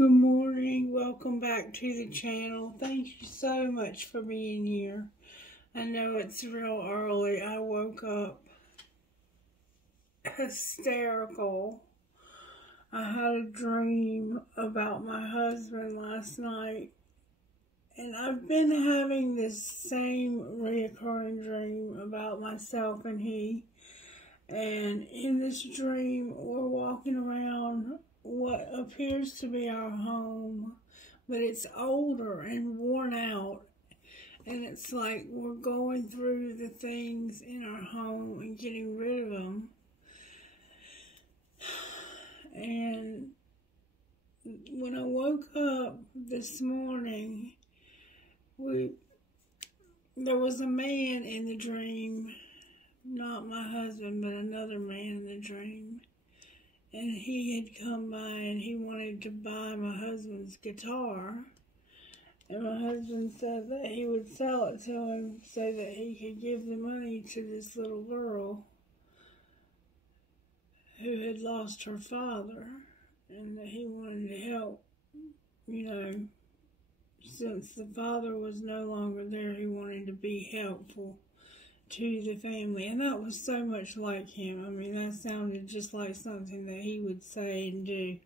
Good morning. Welcome back to the channel. Thank you so much for being here. I know it's real early. I woke up hysterical. I had a dream about my husband last night. And I've been having this same reoccurring dream about myself and he. And in this dream, we're walking around what appears to be our home, but it's older and worn out. And it's like we're going through the things in our home and getting rid of them. And when I woke up this morning, there was a man in the dream, not my husband, but another man in the dream. And he had come by and he wanted to buy my husband's guitar. And my husband said that he would sell it to him so that he could give the money to this little girl who had lost her father. And that he wanted to help, since the father was no longer there, he wanted to be helpful to the family. And that was so much like him. I mean, that sounded just like something that he would say and do.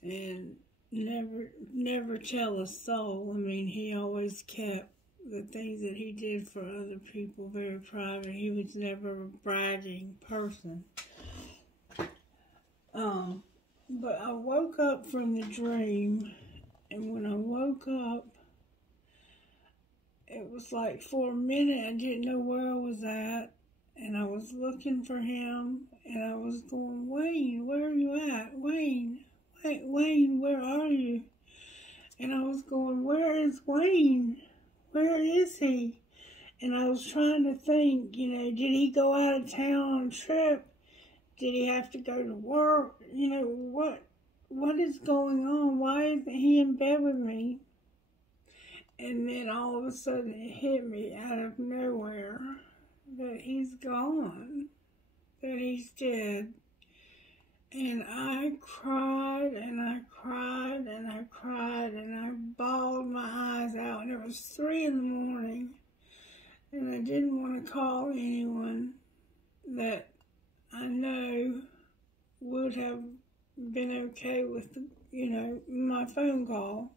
And never tell a soul. I mean, he always kept the things that he did for other people very private. He was never a bragging person. But I woke up from the dream, and when I woke up, it was like for a minute I didn't know where I was at, and I was looking for him, and I was going, Wayne, where are you at? Wayne, where are you? And I was going, where is Wayne? Where is he? And I was trying to think, did he go out of town on a trip? Did he have to go to work? What is going on? Why isn't he in bed with me? And then all of a sudden it hit me out of nowhere that he's gone, that he's dead. And I cried and I cried and I cried and I bawled my eyes out. And it was 3 in the morning. And I didn't want to call anyone that I know would have been okay with, my phone call.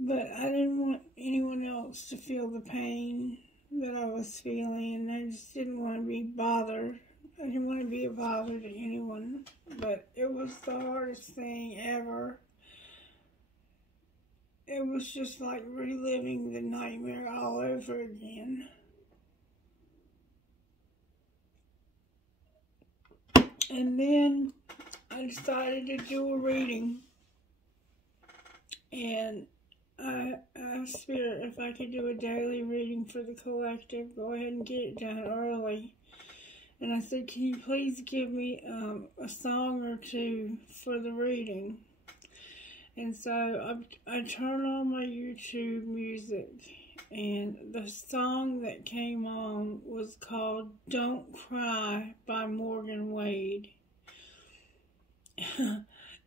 But I didn't want anyone else to feel the pain that I was feeling, and I just didn't want to be bothered. I didn't want to be a bother to anyone, but it was the hardest thing ever. It was just like reliving the nightmare all over again. And then I decided to do a reading, and I asked Spirit if I could do a daily reading for the collective, go ahead and get it done early. And I said, can you please give me a song or two for the reading? And so I turned on my YouTube music, and the song that came on was called Don't Cry by Morgan Wade.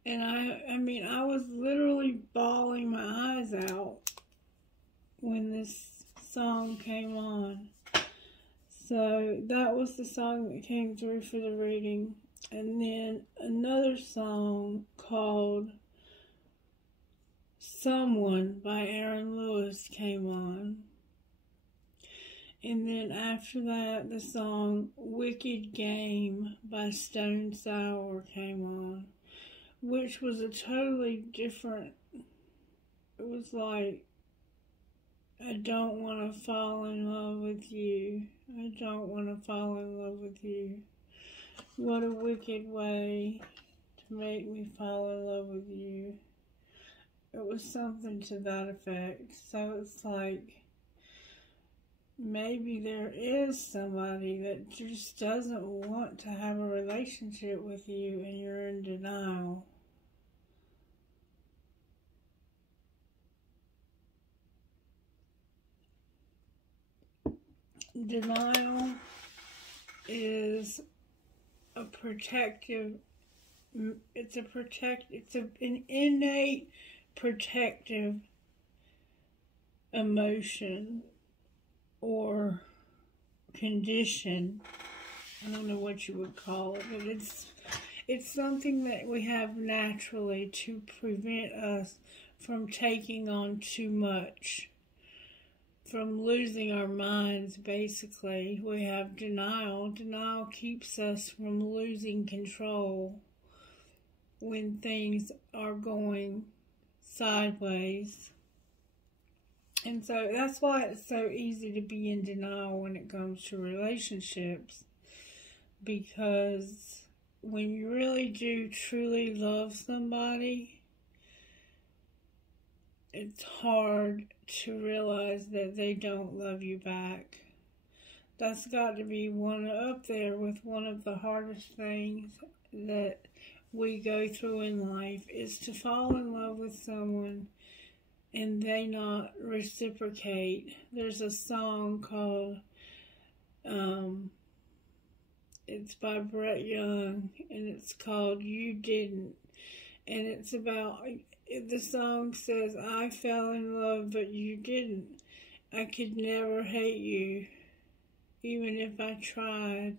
And I was literally bawling my eyes out when this song came on. So that was the song that came through for the reading. And then another song called Someone by Aaron Lewis came on. And then after that, the song Wicked Game by Stone Sour came on, which was a totally different, it was like, I don't want to fall in love with you. I don't want to fall in love with you. What a wicked way to make me fall in love with you. It was something to that effect. So it's like, maybe there is somebody that just doesn't want to have a relationship with you and you're in denial. Denial is a protective an innate protective emotion or condition. I don't know what you would call it, but it's something that we have naturally to prevent us from taking on too much, from losing our minds, basically. We have denial. Denial keeps us from losing control when things are going sideways. And so that's why it's so easy to be in denial when it comes to relationships. Because when you really do truly love somebody, it's hard to realize that they don't love you back. That's got to be up there with one of the hardest things that we go through in life, is to fall in love with someone and they not reciprocate. There's a song called, it's by Brett Young, and it's called You Didn't. And it's about, the song says, I fell in love, but you didn't. I could never hate you, even if I tried.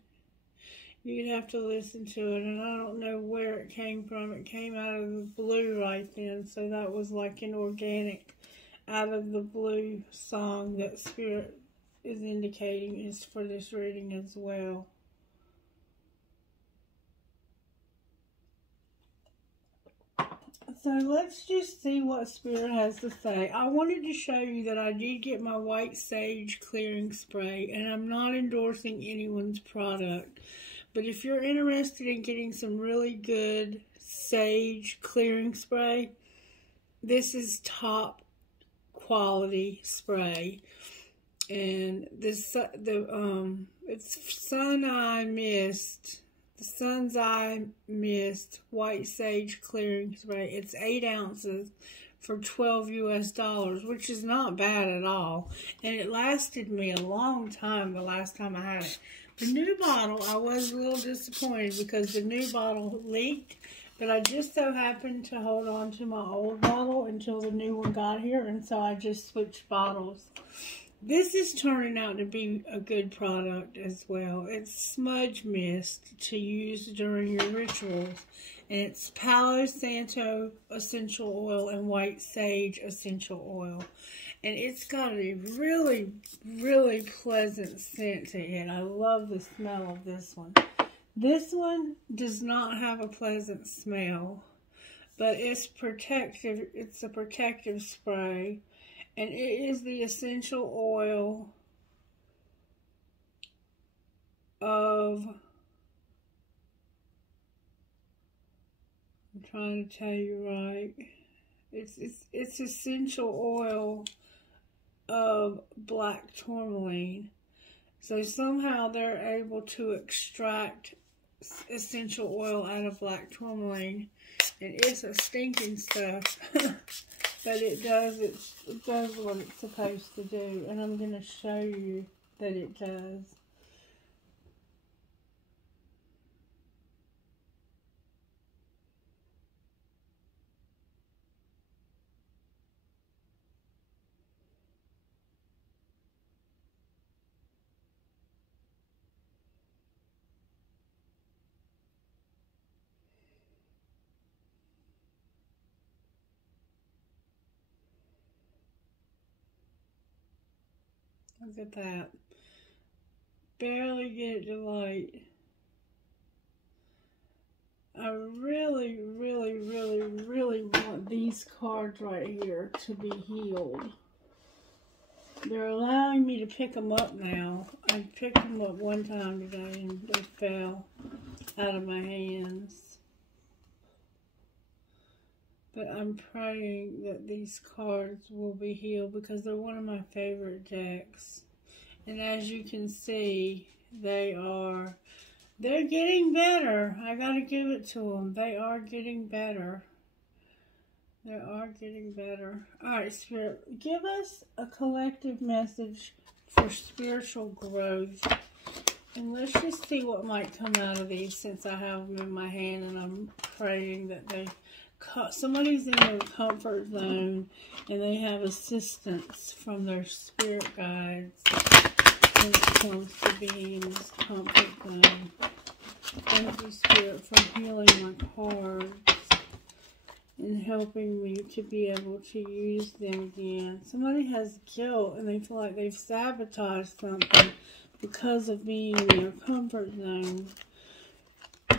You'd have to listen to it, and I don't know where it came from. It came out of the blue right then, so that was like an organic, out of the blue song that Spirit is indicating is for this reading as well. So let's just see what Spirit has to say. I wanted to show you that I did get my white sage clearing spray, and I'm not endorsing anyone's product. But if you're interested in getting some really good sage clearing spray, this is top quality spray. And this it's the Sun's Eye Mist White Sage Clearing Spray. It's 8 ounces for $12 US, which is not bad at all. And it lasted me a long time the last time I had it. The new bottle, I was a little disappointed because the new bottle leaked, but I just so happened to hold on to my old bottle until the new one got here, and so I just switched bottles. This is turning out to be a good product as well. It's smudge mist to use during your rituals, and it's Palo Santo essential oil and white sage essential oil. And it's got a really, really pleasant scent to it. I love the smell of this one. This one does not have a pleasant smell, but it's protective. It's a protective spray, and it is the essential oil of, I'm trying to tell you right. It's essential oil of black tourmaline. So somehow they're able to extract essential oil out of black tourmaline, and it's a stinking stuff, but it does what it's supposed to do, and I'm going to show you that it does. Look at that. Barely get it to light. I really, really, really, really want these cards right here to be healed. They're allowing me to pick them up now. I picked them up one time today and they fell out of my hands. But I'm praying that these cards will be healed because they're one of my favorite decks. And as you can see, they're getting better. I gotta give it to them. They are getting better. They are getting better. Alright, Spirit, give us a collective message for spiritual growth And let's just see what might come out of these since I have them in my hand and I'm praying that somebody's in their comfort zone and they have assistance from their spirit guides when it comes to being in this comfort zone. Thank you, Spirit, for healing my cards and helping me to be able to use them again. Somebody has guilt and they feel like they've sabotaged something because of being in their comfort zone.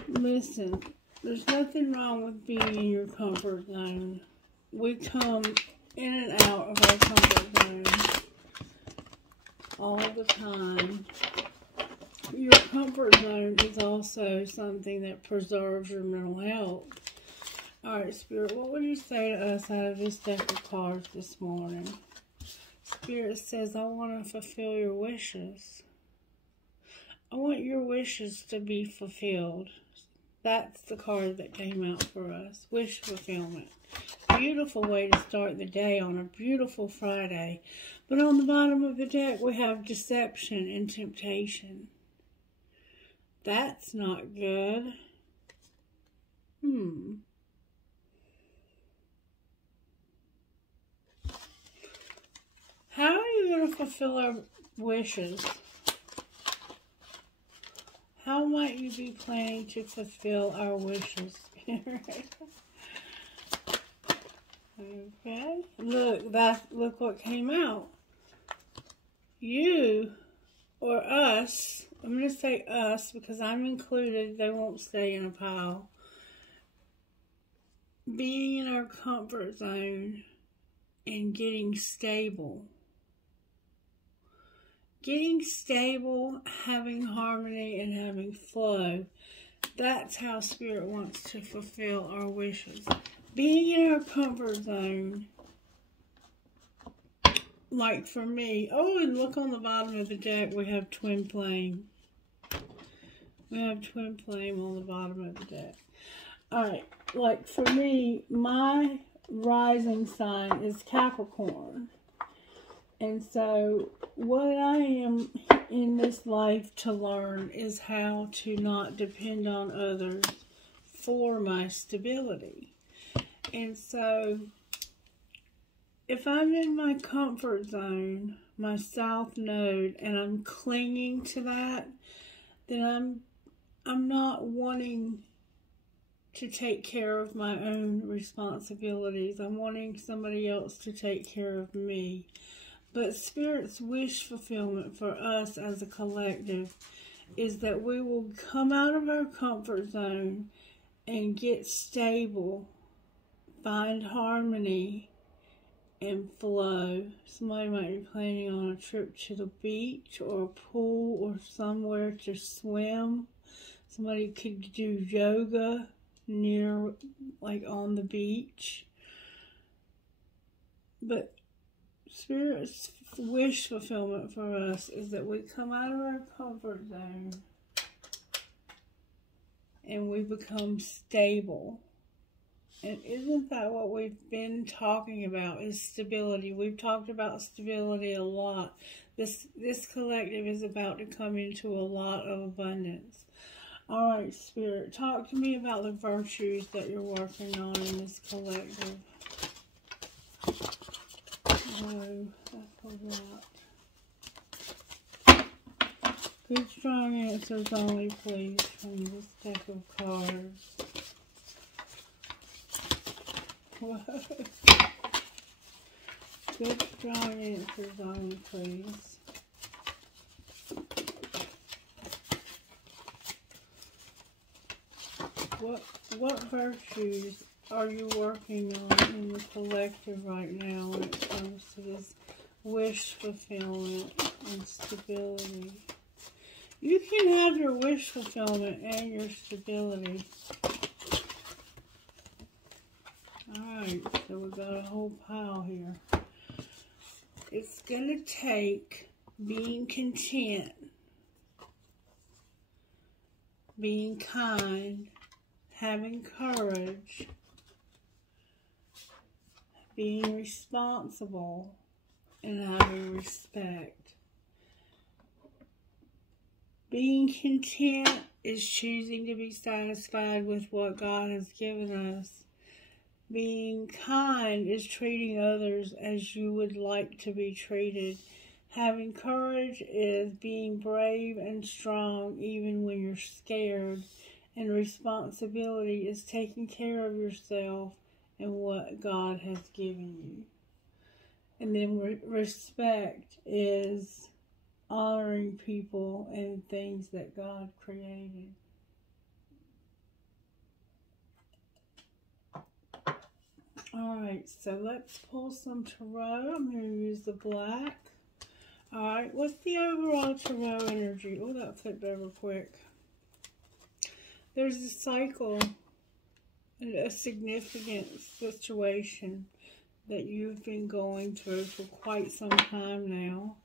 Listen, there's nothing wrong with being in your comfort zone. We come in and out of our comfort zone all the time. Your comfort zone is also something that preserves your mental health. Alright, Spirit, what would you say to us out of this deck of cards this morning? Spirit says, I want to fulfill your wishes. I want your wishes to be fulfilled. That's the card that came out for us. Wish fulfillment. Beautiful way to start the day on a beautiful Friday. But on the bottom of the deck, we have deception and temptation. That's not good. How are you going to fulfill our wishes? How might you be planning to fulfill our wishes, Spirit? Okay. Look what came out. You or us, I'm going to say us because I'm included, they won't stay in a pile. Being in our comfort zone and getting stable. Getting stable, having harmony, and having flow. That's how Spirit wants to fulfill our wishes. Being in our comfort zone, like for me. Oh, and look on the bottom of the deck, we have twin flame. We have twin flame on the bottom of the deck. Alright, like for me, my rising sign is Capricorn. And so, what I am in this life to learn is how to not depend on others for my stability. And so, if I'm in my comfort zone, my south node, and I'm clinging to that, then I'm not wanting to take care of my own responsibilities. I'm wanting somebody else to take care of me. But Spirit's wish fulfillment for us as a collective is that we will come out of our comfort zone and get stable, find harmony, and flow. Somebody might be planning on a trip to the beach or a pool or somewhere to swim. Somebody could do yoga near, like on the beach. But Spirit's wish fulfillment for us is that we come out of our comfort zone and we become stable. And isn't that what we've been talking about, is stability? We've talked about stability a lot. This collective is about to come into a lot of abundance. Alright, Spirit, talk to me about the virtues that you're working on in this collective. Oh, that's a lot. Good, strong answers only, please, from this deck of cards. Whoa. Good, strong answers only, please. What virtues are you working on in the collective right now when it comes to this wish fulfillment and stability? You can have your wish fulfillment and your stability. Alright, so we've got a whole pile here. It's going to take being content, being kind, having courage, being responsible, and having respect. Being content is choosing to be satisfied with what God has given us. Being kind is treating others as you would like to be treated. Having courage is being brave and strong even when you're scared. And responsibility is taking care of yourself and what God has given you. And then respect is honoring people and things that God created. Alright, so let's pull some tarot. I'm going to use the black. Alright, what's the overall tarot energy? Oh, that flipped over quick. There's a cycle, a significant situation that you've been going through for quite some time now.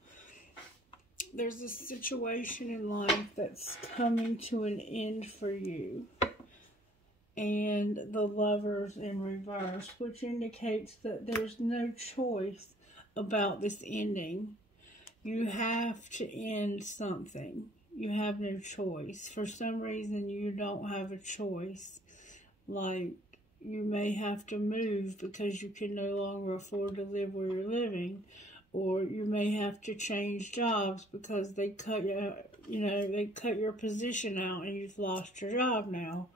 There's a situation in life that's coming to an end for you. And the Lovers in reverse, which indicates that there's no choice about this ending. You have to end something. You have no choice. For some reason, you don't have a choice. Like, you may have to move because you can no longer afford to live where you're living. Or you may have to change jobs because they cut they cut your position out and you've lost your job now.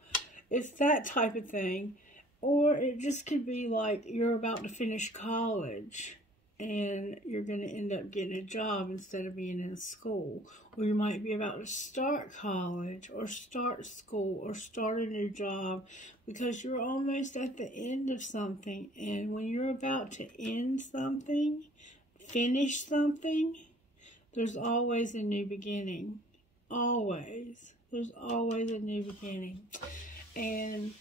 It's that type of thing. Or it just could be like you're about to finish college and you're going to end up getting a job instead of being in school. Or you might be about to start college or start school or start a new job because you're almost at the end of something. And when you're about to end something, finish something, there's always a new beginning. Always. There's always a new beginning. And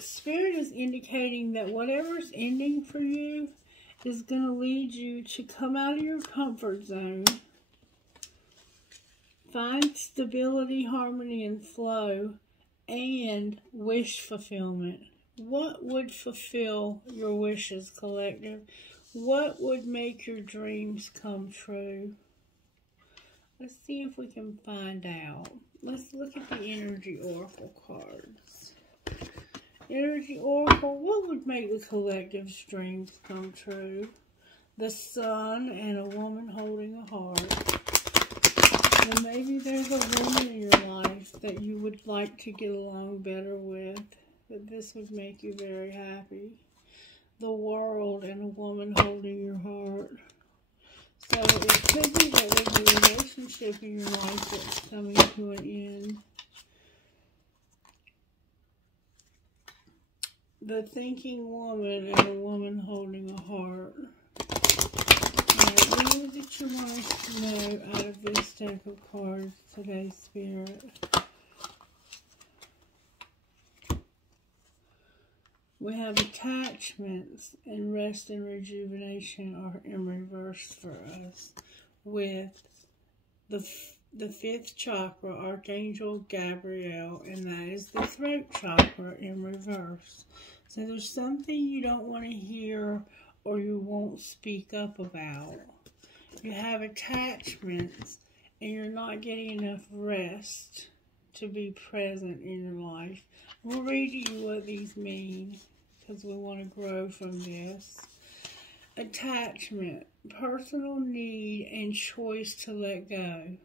Spirit is indicating that whatever's ending for you is going to lead you to come out of your comfort zone, find stability, harmony, and flow, and wish fulfillment. What would fulfill your wishes, collective? What would make your dreams come true? Let's see if we can find out. Let's look at the Energy Oracle cards. Energy Oracle, what would make the collective's dreams come true? The Sun and a woman holding a heart. And maybe there's a woman in your life that you would like to get along better with. That this would make you very happy. The World and a woman holding your heart. So it could be that there's a relationship in your life that's coming to an end. The Thinking Woman and a woman holding a heart. Alright, what is it you want us to know out of this deck of cards today, Spirit? We have attachments, and rest and rejuvenation are in reverse for us, with the fifth chakra, Archangel Gabriel, and that is the throat chakra in reverse. So there's something you don't want to hear or you won't speak up about. You have attachments, and you're not getting enough rest to be present in your life. We'll read you what these mean, because we want to grow from this. Attachment, personal need and choice to let go.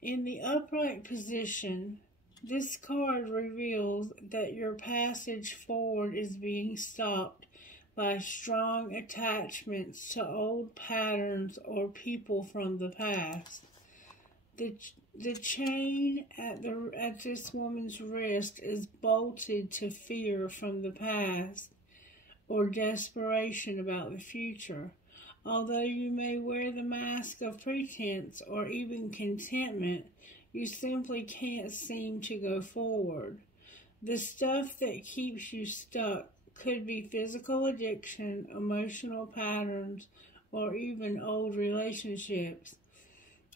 In the upright position, this card reveals that your passage forward is being stopped by strong attachments to old patterns or people from the past. The chain at this woman's wrist is bolted to fear from the past or desperation about the future. Although you may wear the mask of pretense or even contentment, you simply can't seem to go forward. The stuff that keeps you stuck could be physical addiction, emotional patterns, or even old relationships.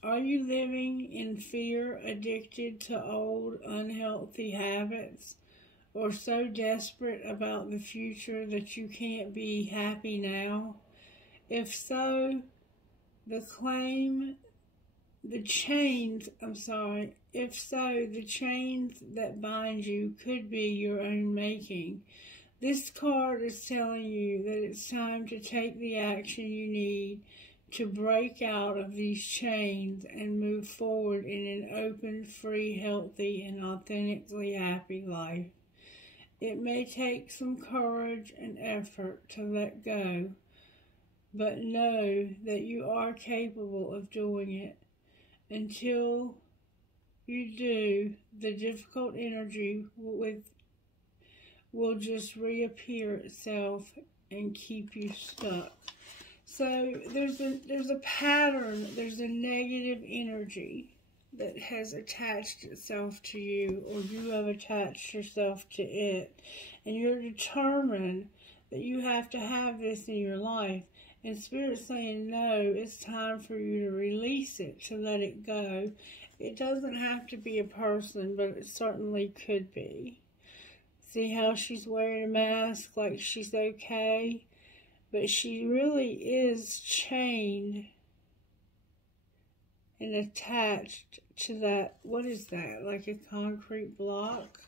Are you living in fear, addicted to old, unhealthy habits, or so desperate about the future that you can't be happy now? If so, the claim the chains, I'm sorry, if so, the chains that bind you could be your own making. This card is telling you that it's time to take the action you need to break out of these chains and move forward in an open, free, healthy, and authentically happy life. It may take some courage and effort to let go, but know that you are capable of doing it. Until you do, the difficult energy will just reappear itself and keep you stuck. So there's a pattern, there's a negative energy that has attached itself to you, or you have attached yourself to it, and you're determined that you have to have this in your life. And Spirit's saying, no, it's time for you to release it, to let it go. It doesn't have to be a person, but it certainly could be. See how she's wearing a mask like she's okay? But she really is chained and attached to that. What is that? Like a concrete block?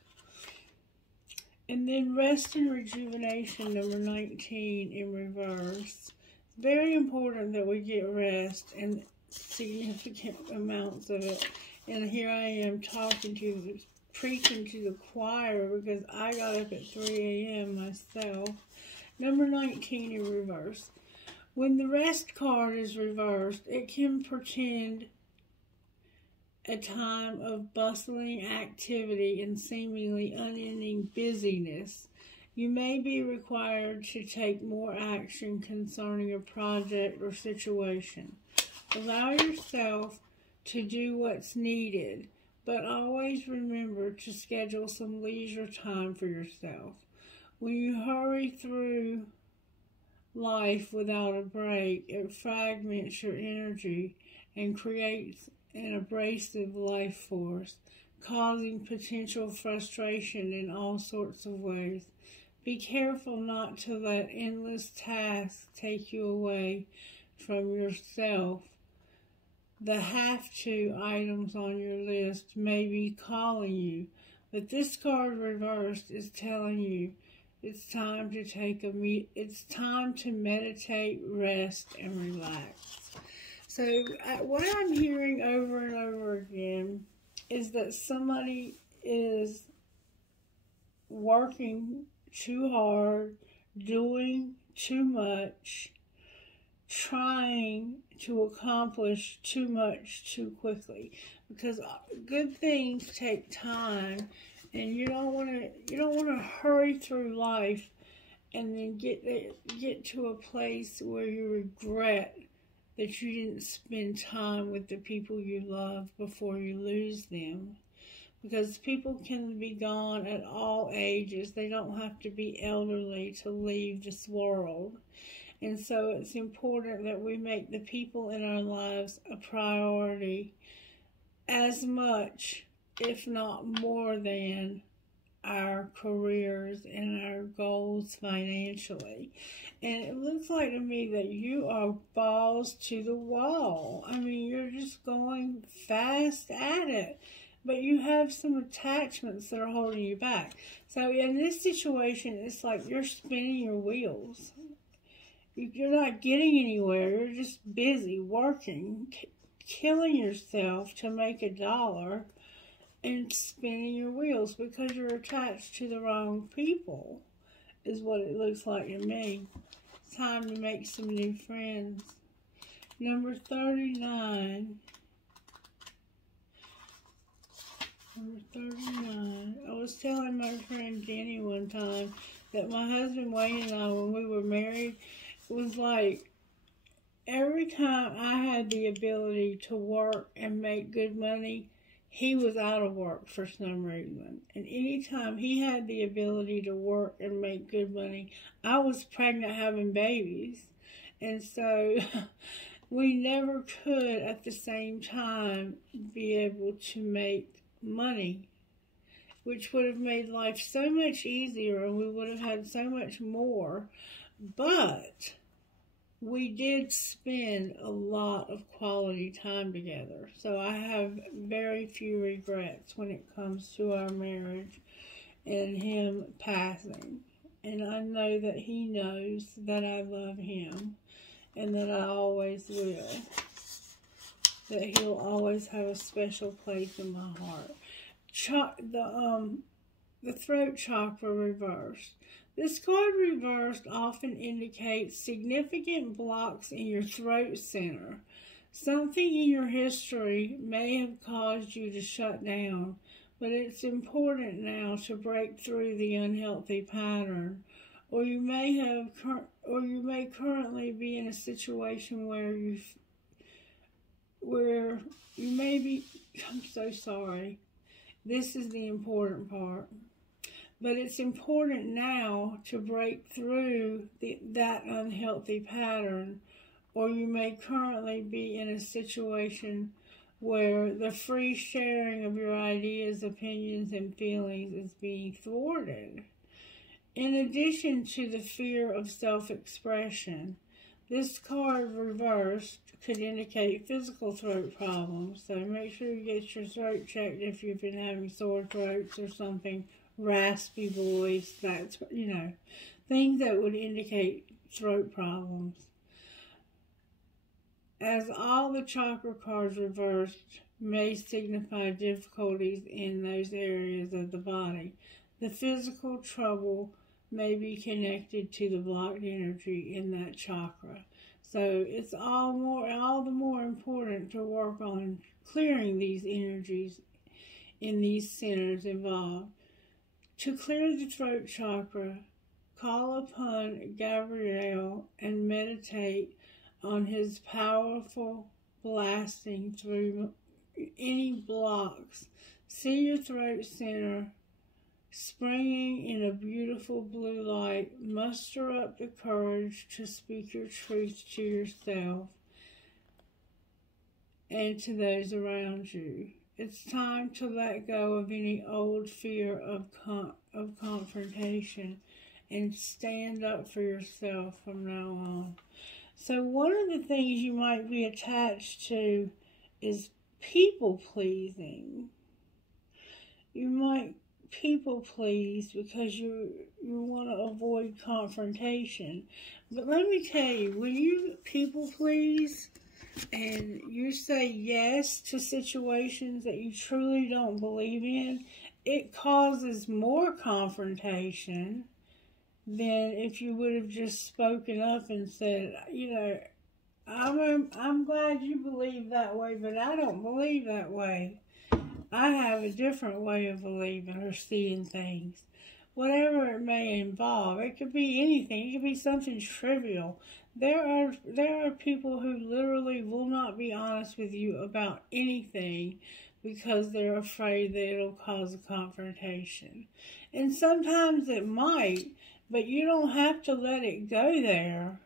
And then rest and rejuvenation, number 19 in reverse. Very important that we get rest, and significant amounts of it. And here I am preaching to the choir, because I got up at 3 a.m. myself. Number 19 in reverse. When the rest card is reversed, it can portend a time of bustling activity and seemingly unending busyness. You may be required to take more action concerning a project or situation. Allow yourself to do what's needed, but always remember to schedule some leisure time for yourself. When you hurry through life without a break, it fragments your energy and creates an abrasive life force, causing potential frustration in all sorts of ways. Be careful not to let endless tasks take you away from yourself. The have-to items on your list may be calling you, but this card reversed is telling you it's time to meditate, rest, and relax. So what I'm hearing over and over again is that somebody is working too hard, doing too much, trying to accomplish too much too quickly, because good things take time. And you don't want to hurry through life and then get to a place where you regret that you didn't spend time with the people you love before you lose them. Because people can be gone at all ages. They don't have to be elderly to leave this world. And so it's important that we make the people in our lives a priority as much, if not more than, our careers and our goals financially. And it looks like to me that you are balls to the wall. I mean, you're just going fast at it. But you have some attachments that are holding you back. So in this situation, it's like you're spinning your wheels. You're not getting anywhere. You're just busy working, killing yourself to make $1 and spinning your wheels because you're attached to the wrong people, is what it looks like to me. It's time to make some new friends. Number 39. Number 39. I was telling my friend Jenny one time that my husband Wayne and I, when we were married, it was like every time I had the ability to work and make good money, he was out of work for some reason. And anytime he had the ability to work and make good money, I was pregnant having babies. And so we never could at the same time be able to make money, which would have made life so much easier and we would have had so much more. But we did spend a lot of quality time together. So I have very few regrets when it comes to our marriage and him passing. And I know that he knows that I love him and that I always will. That he'll always have a special place in my heart. The throat chakra reversed. This card reversed often indicates significant blocks in your throat center. Something in your history may have caused you to shut down, but it's important now to break through the unhealthy pattern. Or you may currently be in a situation where you may be, I'm so sorry. This is the important part. But it's important now to break through that unhealthy pattern, or you may currently be in a situation where the free sharing of your ideas, opinions, and feelings is being thwarted. In addition to the fear of self-expression, this card reversed could indicate physical throat problems, so make sure you get your throat checked if you've been having sore throats or something, raspy voice, that's, things that would indicate throat problems. As all the chakra cards reversed may signify difficulties in those areas of the body, the physical trouble may be connected to the blocked energy in that chakra. So it's all the more important to work on clearing these energies in these centers involved. To clear the throat chakra, call upon Gabriel and meditate on his powerful blasting through any blocks. See your throat center springing in a beautiful blue light. Muster up the courage to speak your truth to yourself and to those around you. It's time to let go of any old fear of confrontation and stand up for yourself from now on. So one of the things you might be attached to is people pleasing. You might people please because you want to avoid confrontation. But let me tell you, when you people please and you say yes to situations that you truly don't believe in, it causes more confrontation than if you would have just spoken up and said, I'm glad you believe that way, but I don't believe that way. I have a different way of believing or seeing things. Whatever it may involve. It could be anything. It could be something trivial. There are people who literally will not be honest with you about anything because they're afraid that it'll cause a confrontation. And sometimes it might, but you don't have to let it go there.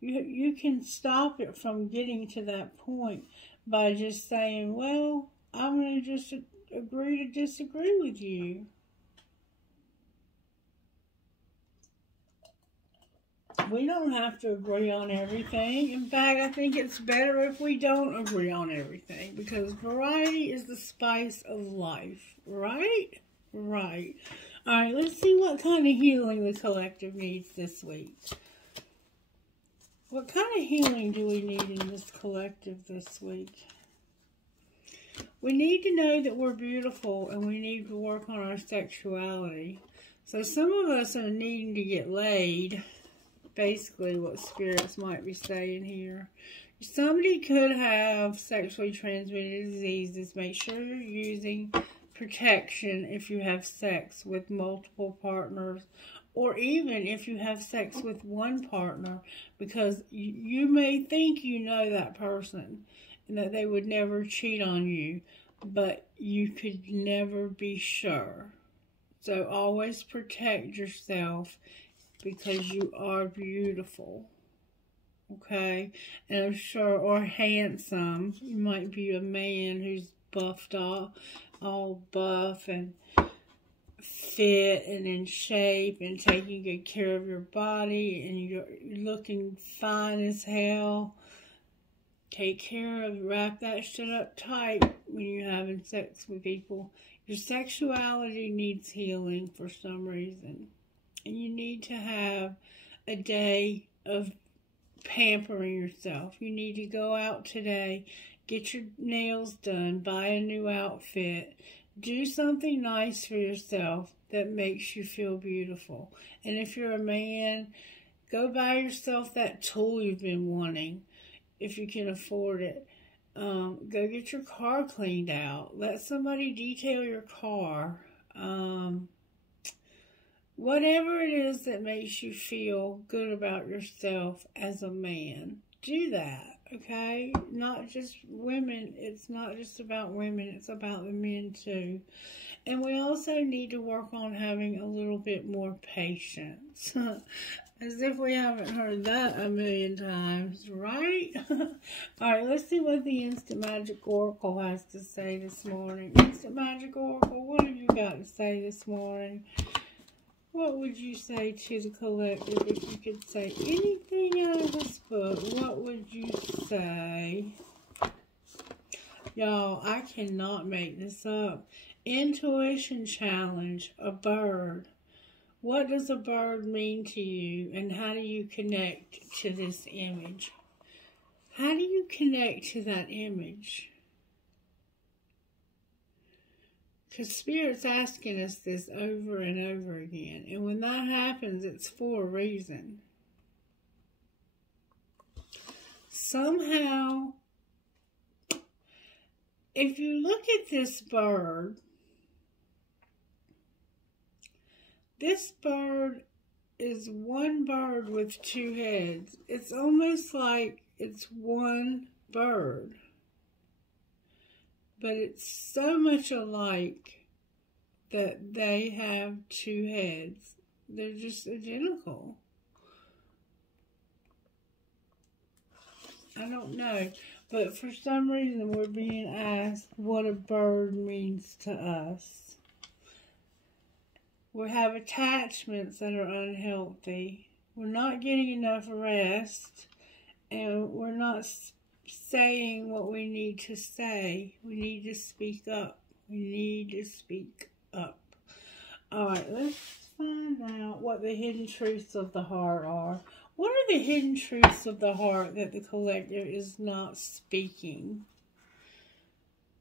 You can stop it from getting to that point by just saying, well, I'm going to just agree to disagree with you. We don't have to agree on everything. In fact, I think it's better if we don't agree on everything because variety is the spice of life, right? Right. All right, let's see what kind of healing the collective needs this week. What kind of healing do we need in this collective this week? We need to know that we're beautiful and we need to work on our sexuality. So some of us are needing to get laid. Basically what spirits might be saying here. Somebody could have sexually transmitted diseases. Make sure you're using protection if you have sex with multiple partners, or even if you have sex with one partner, because you may think you know that person and that they would never cheat on you, but you could never be sure. So always protect yourself because you are beautiful. Okay? And I'm sure, or handsome. You might be a man who's buffed all buff and fit and in shape and taking good care of your body and you're looking fine as hell, take care of, wrap that shit up tight when you're having sex with people. Your sexuality needs healing for some reason. And you need to have a day of pampering yourself. You need to go out today, get your nails done, buy a new outfit, do something nice for yourself that makes you feel beautiful. And if you're a man, go buy yourself that tool you've been wanting, if you can afford it. Go get your car cleaned out. Let somebody detail your car. Whatever it is that makes you feel good about yourself as a man, do that. Okay, not just women. It's not just about women. It's about the men too. And we also need to work on having a little bit more patience. As if we haven't heard that a million times, right? Alright, let's see what the Instant Magic Oracle has to say this morning. Instant Magic Oracle, what have you got to say this morning? What would you say to the collective if you could say anything out of this book? What would you say? Y'all, I cannot make this up. Intuition challenge, a bird. What does a bird mean to you, and how do you connect to this image? How do you connect to that image? Because Spirit's asking us this over and over again. And when that happens, it's for a reason. Somehow, if you look at this bird is one bird with two heads. It's almost like it's one bird. But it's so much alike that they have two heads. They're just identical. I don't know. But for some reason we're being asked what a bird means to us. We have attachments that are unhealthy. We're not getting enough rest. And we're not saying what we need to say. We need to speak up. We need to speak up. Alright, let's find out what the hidden truths of the heart are. What are the hidden truths of the heart that the collective is not speaking?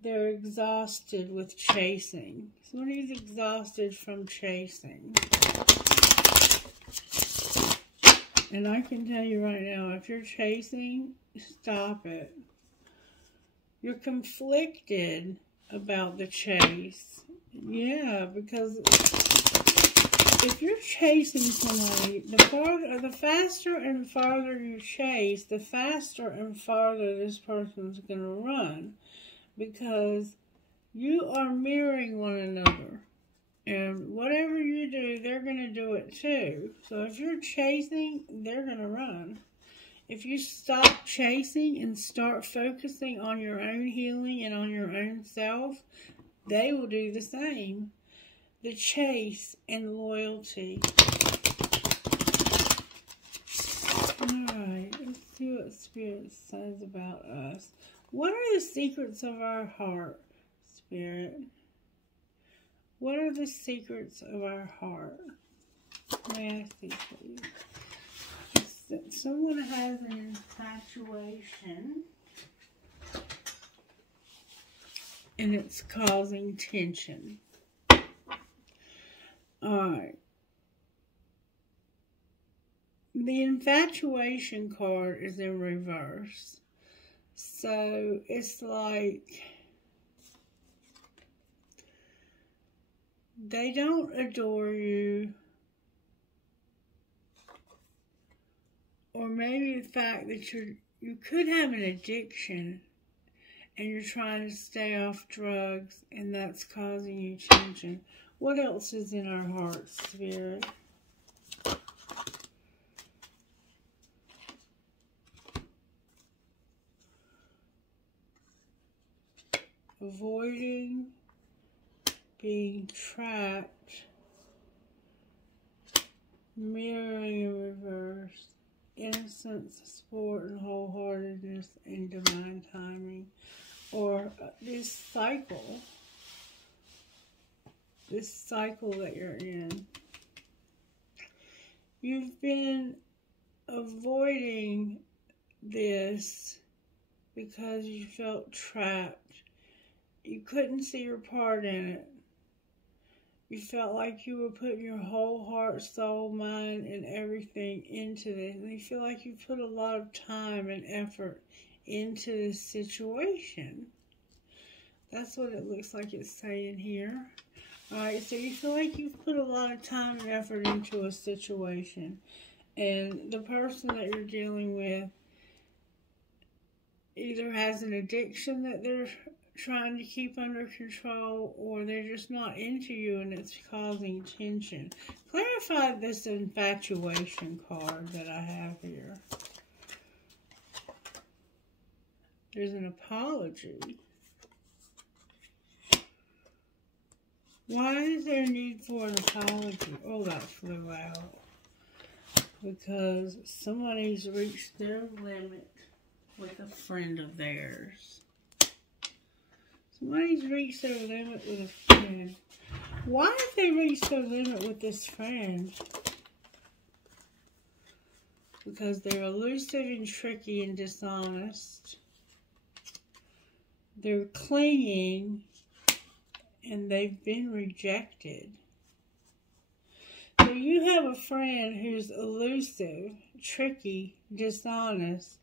They're exhausted with chasing. Somebody's exhausted from chasing. And I can tell you right now, if you're chasing, stop it. You're conflicted about the chase. Yeah, because if you're chasing somebody, the faster and farther you chase, the faster and farther this person's going to run. Because you are mirroring one another. And whatever you do, they're going to do it too. So if you're chasing, they're going to run. If you stop chasing and start focusing on your own healing and on your own self, they will do the same. The chase and loyalty. Alright, let's see what Spirit says about us. What are the secrets of our heart, Spirit? What are the secrets of our heart? May I see, please? It's that someone has an infatuation and it's causing tension. Alright. The infatuation card is in reverse. So it's like they don't adore you, or maybe the fact that you could have an addiction and you're trying to stay off drugs and that's causing you tension. What else is in our heart, Spirit? Avoiding being trapped Mirroring in reverse. Innocence, sport, and wholeheartedness, and divine timing. Or this cycle that you're in. You've been avoiding this because you felt trapped. You couldn't see your part in it. You felt like you were putting your whole heart, soul, mind, and everything into this. And you feel like you put a lot of time and effort into this situation. That's what it looks like it's saying here. Alright, so you feel like you've put a lot of time and effort into a situation. And the person that you're dealing with either has an addiction that they're trying to keep under control, or they're just not into you and it's causing tension. Clarify this infatuation card that I have here. There's an apology. Why is there a need for an apology? Oh, that flew out. Because somebody's reached their limit with a friend of theirs. Somebody's reached their limit with a friend. Why have they reached their limit with this friend? Because they're elusive and tricky and dishonest. They're clinging and they've been rejected. So you have a friend who's elusive, tricky, dishonest,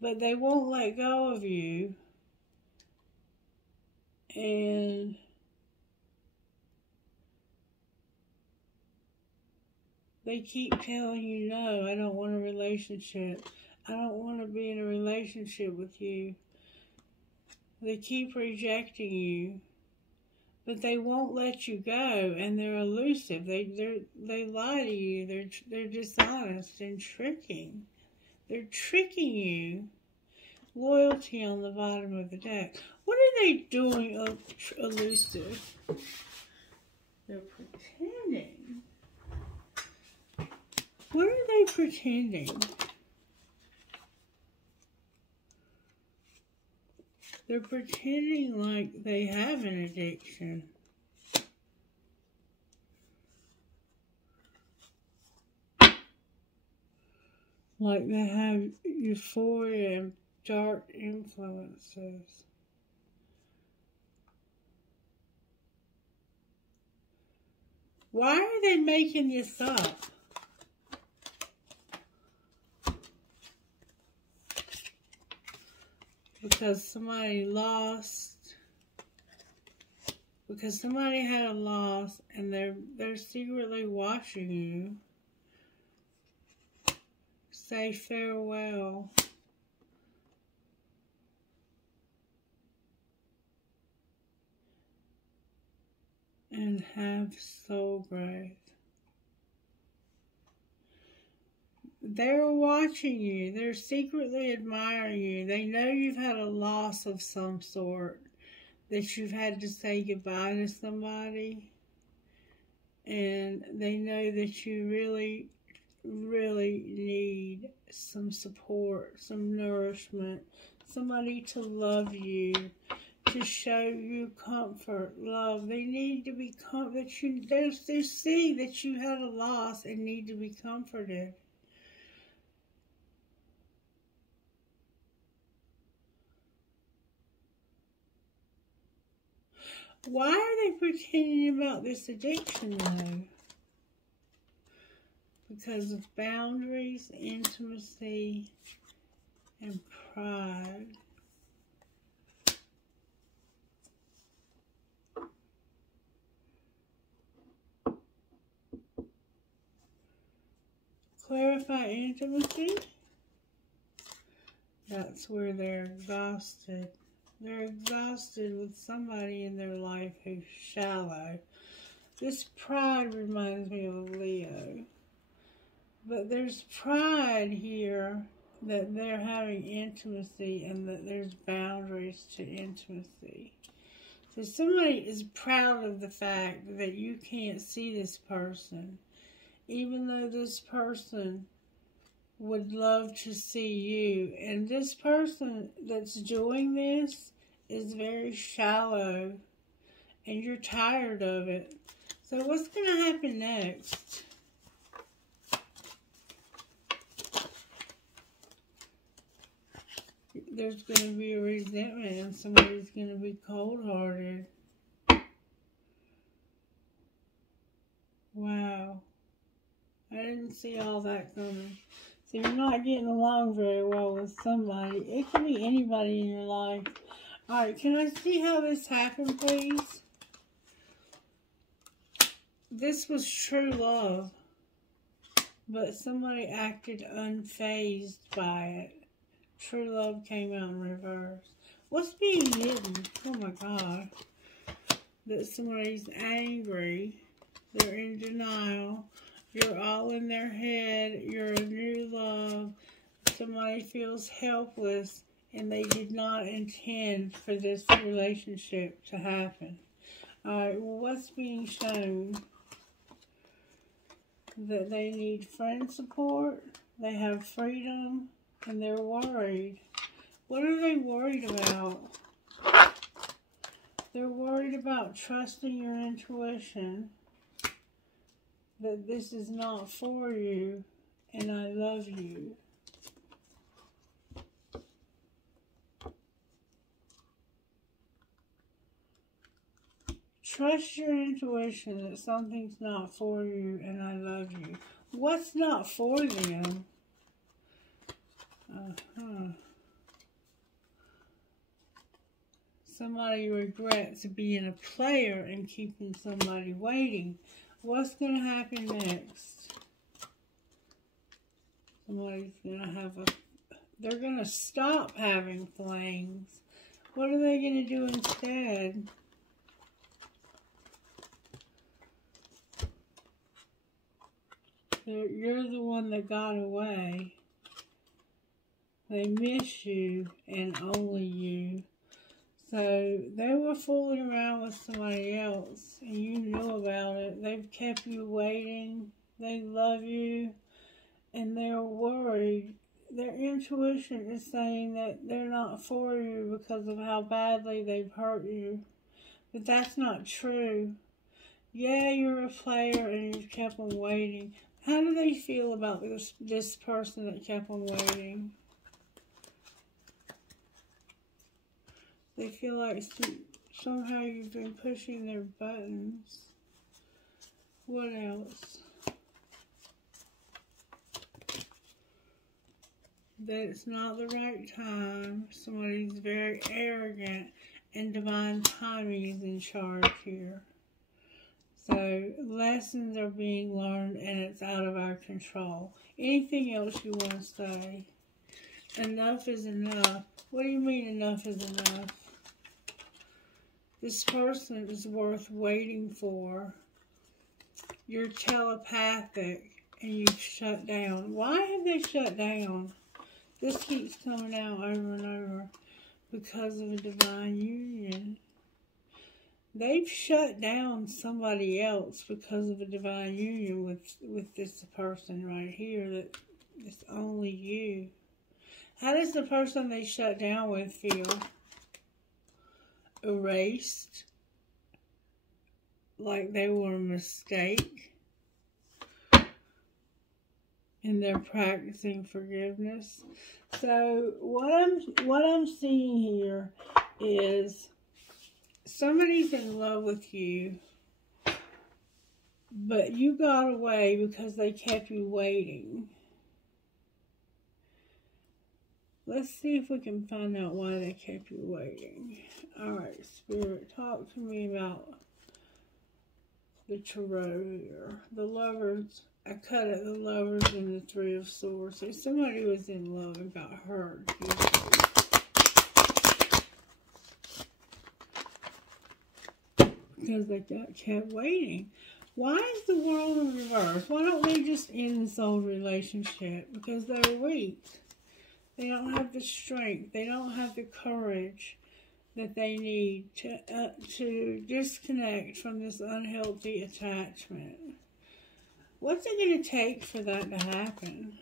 but they won't let go of you. And they keep telling you, no, I don't want a relationship. I don't want to be in a relationship with you. They keep rejecting you. But they won't let you go, and they're elusive. They lie to you. They're dishonest and tricking. They're tricking you. Loyalty on the bottom of the deck. What are they doing elusive? They're pretending. What are they pretending? They're pretending like they have an addiction. Like they have euphoria and dark influences. Why are they making this up? Because somebody lost. Because somebody had a loss and they're secretly watching you say farewell. And have soul growth. They're watching you. They're secretly admiring you. They know you've had a loss of some sort. That you've had to say goodbye to somebody. And they know that you really, really need some support, some nourishment. Somebody to love you. To show you comfort, love. They need to be comforted. They see that you had a loss and need to be comforted. Why are they pretending about this addiction though? Because of boundaries, intimacy, and pride. Clarify intimacy. That's where they're exhausted. They're exhausted with somebody in their life who's shallow. This pride reminds me of a Leo. But there's pride here that they're having intimacy and that there's boundaries to intimacy. So somebody is proud of the fact that you can't see this person. even though this person would love to see you. And this person that's doing this is very shallow, and you're tired of it. So what's going to happen next? There's going to be a resentment, and somebody's going to be cold-hearted. Wow. I didn't see all that coming. So you're not getting along very well with somebody. It could be anybody in your life. Alright, can I see how this happened, please? This was true love, but somebody acted unfazed by it. True love came out in reverse. What's being hidden? Oh my God. That somebody's angry. They're in denial. You're all in their head. You're a new love. Somebody feels helpless, and they did not intend for this relationship to happen. Alright, well, what's being shown? That they need friend support. They have freedom. And they're worried. What are they worried about? They're worried about trusting your intuition. That this is not for you. And I love you. Trust your intuition that something's not for you and I love you. What's not for them? Somebody regrets being a player and keeping somebody waiting. What's going to happen next? Somebody's going to have they're going to stop having flames. What are they going to do instead? You're the one that got away. They miss you and only you. So they were fooling around with somebody else and you knew about it. They've kept you waiting. They love you and they're worried. Their intuition is saying that they're not for you because of how badly they've hurt you. But that's not true. Yeah, you're a player and you've kept them waiting. How do they feel about this person that kept them waiting? They feel like somehow you've been pushing their buttons. What else? That it's not the right time. Somebody's very arrogant and divine timing is in charge here. So lessons are being learned and it's out of our control. Anything else you want to say? Enough is enough. What do you mean enough is enough? This person is worth waiting for. You're telepathic and you've shut down. Why have they shut down? This keeps coming out over and over because of a divine union. They've shut down somebody else because of a divine union with this person right here that it's only you. How does the person they shut down with feel? Erased, like they were a mistake, and they're practicing forgiveness. So what I'm seeing here is somebody's in love with you, but you got away because they kept you waiting. Let's see if we can find out why they kept you waiting. Alright, Spirit, talk to me about the tarot here. The Lovers, I cut it, the Lovers and the Three of Swords. So somebody was in love and got hurt. Because they kept waiting. Why is the world in reverse? Why don't they just end this old relationship? Because they're weak. They don't have the strength. They don't have the courage that they need to disconnect from this unhealthy attachment. What's it going to take for that to happen?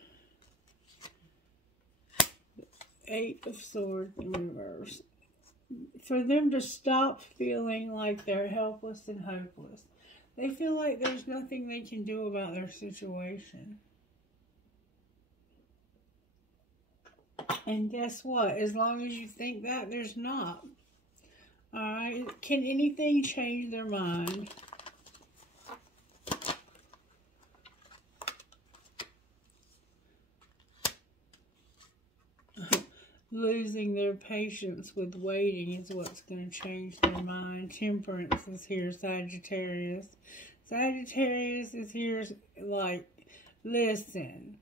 8 of Swords in reverse. For them to stop feeling like they're helpless and hopeless. They feel like there's nothing they can do about their situation. And guess what? As long as you think that, there's not. Alright? Can anything change their mind? Losing their patience with waiting is what's going to change their mind. Temperance is here, Sagittarius. Sagittarius is here like, listen,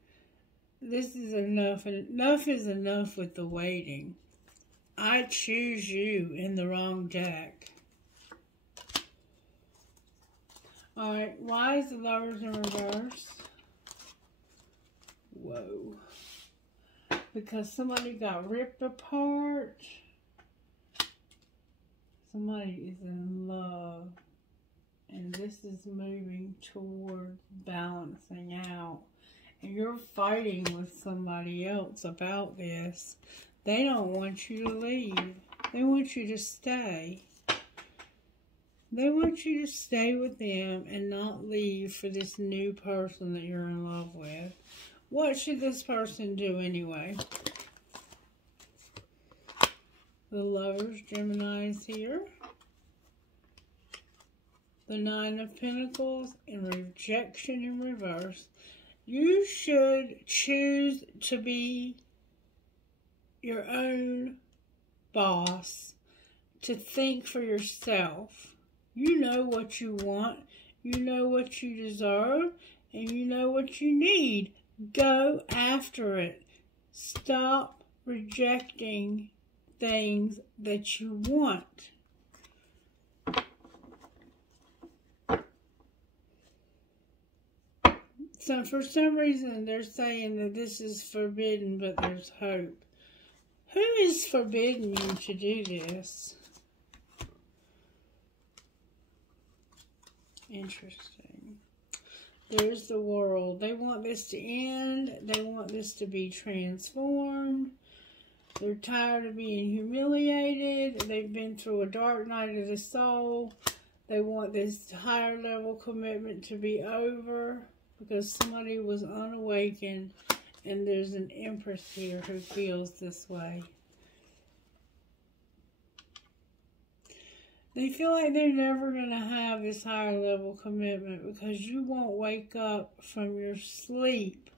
this is enough. Enough is enough with the waiting. I choose you in the wrong deck. Alright, why is the Lovers in reverse? Whoa. Because somebody got ripped apart. Somebody is in love. And this is moving towards balancing out. And you're fighting with somebody else about this. They don't want you to leave. They want you to stay. They want you to stay with them and not leave for this new person that you're in love with. What should this person do anyway? The Lovers, Gemini is here. The 9 of Pentacles and rejection in reverse. You should choose to be your own boss, to think for yourself. You know what you want, you know what you deserve, and you know what you need. Go after it. Stop rejecting things that you want. So for some reason they're saying that this is forbidden, but there's hope. Who is forbidding you to do this? Interesting. There's the World. They want this to end. They want this to be transformed. They're tired of being humiliated. They've been through a dark night of the soul. They want this higher level commitment to be over because somebody was unawakened, and there's an Empress here who feels this way. They feel like they're never going to have this higher level commitment because you won't wake up from your sleep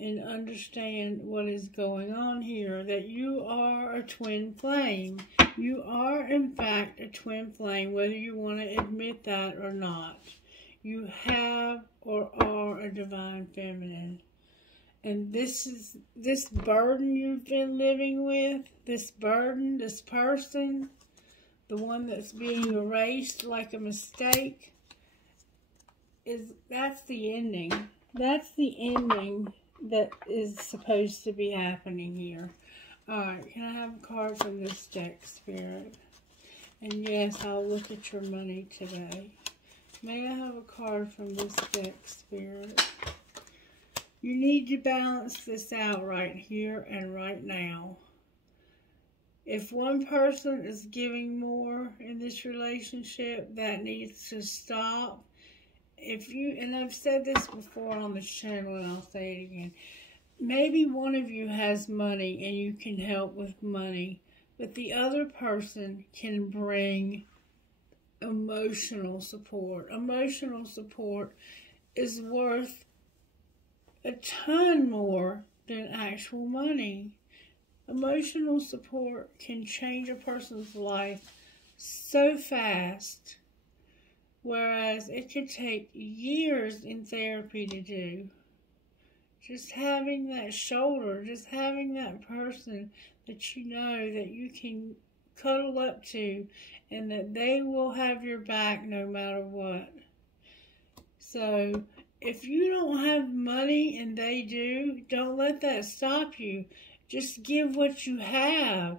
and understand what is going on here, that you are a twin flame. You are, in fact, a twin flame, whether you want to admit that or not. You have or are a divine feminine. And this burden you've been living with, this burden, this person, the one that's being erased like a mistake, that's the ending. That's the ending that is supposed to be happening here. Alright, can I have a card from this deck, Spirit? And yes, I'll look at your money today. May I have a card from this deck, Spirit? You need to balance this out right here and right now. If one person is giving more in this relationship, that needs to stop. And I've said this before on this channel, and I'll say it again. Maybe one of you has money and you can help with money, but the other person can bring emotional support. Emotional support is worth a ton more than actual money. Emotional support can change a person's life so fast, whereas it could take years in therapy to do. Just having that shoulder, just having that person that you know that you can cuddle up to and that they will have your back no matter what. So if you don't have money and they do, don't let that stop you. Just give what you have,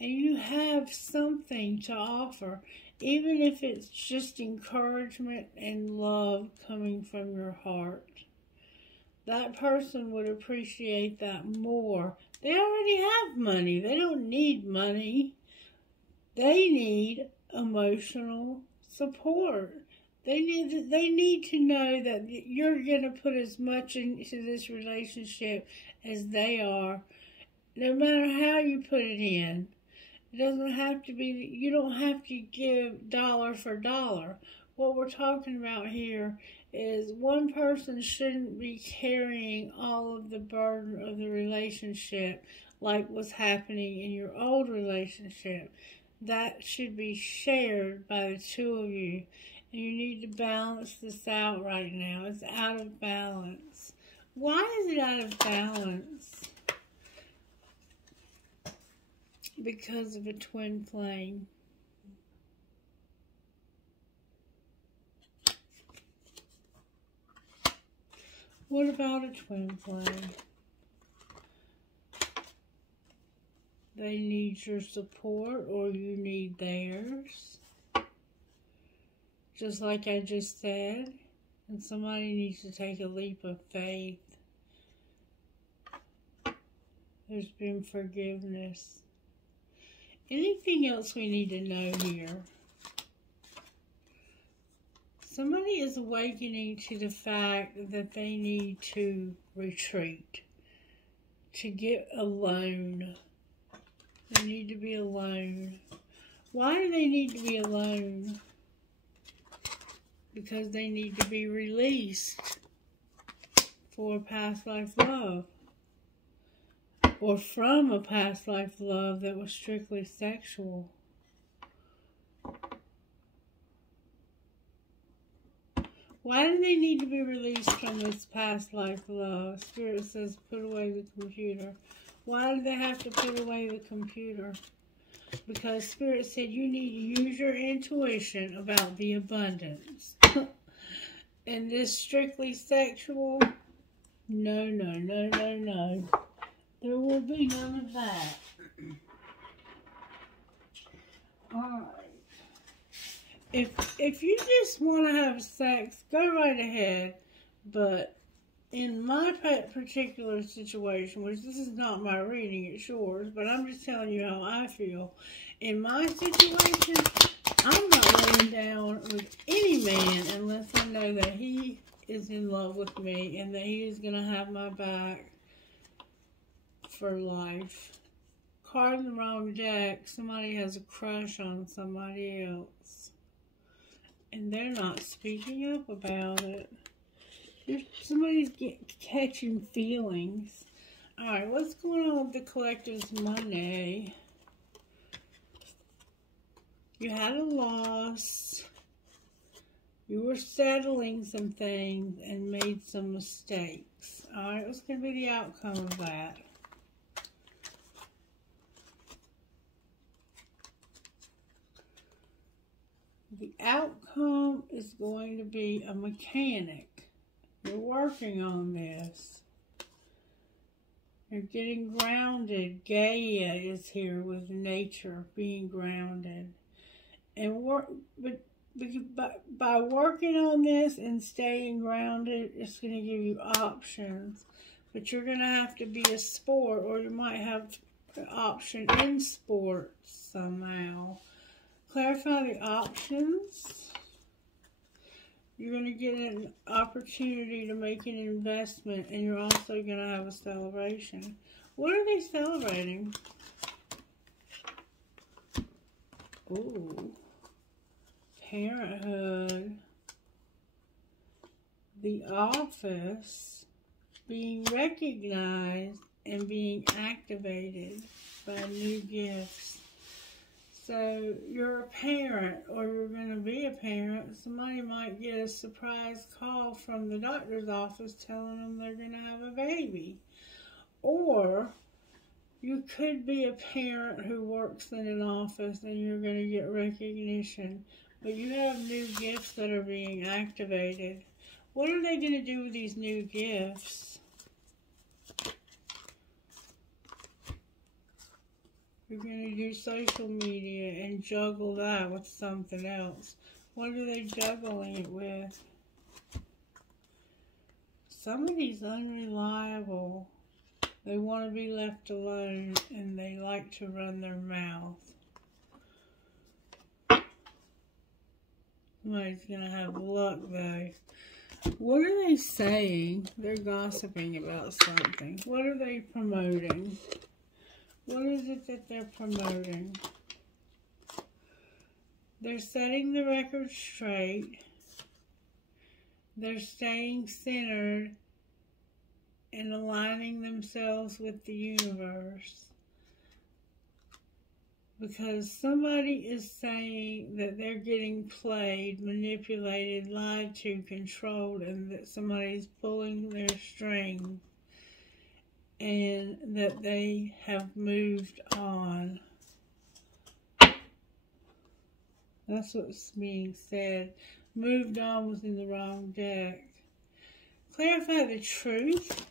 and you have something to offer. even if it's just encouragement and love coming from your heart. That person would appreciate that more. They already have money. They don't need money. They need emotional support. They need to know that you're going to put as much into this relationship as they are, no matter how you put it in. It doesn't have to be, you don't have to give dollar for dollar. What we're talking about here is one person shouldn't be carrying all of the burden of the relationship like was happening in your old relationship. That should be shared by the two of you. And you need to balance this out right now. It's out of balance. Why is it out of balance? Because of a twin flame. What about a twin flame? They need your support or you need theirs. Just like I just said. And somebody needs to take a leap of faith. There's been forgiveness. Anything else we need to know here? Somebody is awakening to the fact that they need to retreat, to get alone. They need to be alone. Why do they need to be alone? Because they need to be released for past life love. Or from a past life love that was strictly sexual. Why do they need to be released from this past life love? Spirit says put away the computer. Why do they have to put away the computer? Because Spirit said you need to use your intuition about the abundance. And this strictly sexual, no, no, no, no, no. There will be none of that. Alright. If you just want to have sex, go right ahead. But in my particular situation, which this is not my reading, it's yours, but I'm just telling you how I feel. In my situation, I'm not laying down with any man unless I know that he is in love with me and that he is going to have my back for life. Card in the wrong deck. Somebody has a crush on somebody else. And they're not speaking up about it. Somebody's catching feelings. Alright, what's going on with the collective's money? You had a loss. You were settling some things and made some mistakes. Alright, what's going to be the outcome of that? The outcome is going to be a mechanic. You're working on this. You're getting grounded. Gaia is here with nature, being grounded. And by working on this and staying grounded, it's going to give you options. But you're going to have to be a sport, or you might have an option in sports somehow. Clarify the options. You're going to get an opportunity to make an investment, and you're also going to have a celebration. What are they celebrating? Ooh. Parenthood. The office. Being recognized and being activated by new gifts. So you're a parent, or you're going to be a parent. Somebody might get a surprise call from the doctor's office telling them they're going to have a baby. Or you could be a parent who works in an office and you're going to get recognition. But you have new gifts that are being activated. What are they going to do with these new gifts? You're going to do social media and juggle that with something else. What are they juggling it with? Somebody's unreliable. They want to be left alone and they like to run their mouth. Somebody's going to have luck though. What are they saying? They're gossiping about something. What are they promoting? What is it that they're promoting? They're setting the record straight. They're staying centered and aligning themselves with the universe. Because somebody is saying that they're getting played, manipulated, lied to, controlled, and that somebody's pulling their string. And that they have moved on. That's what's being said. Moved on was in the wrong deck. Clarify the truth.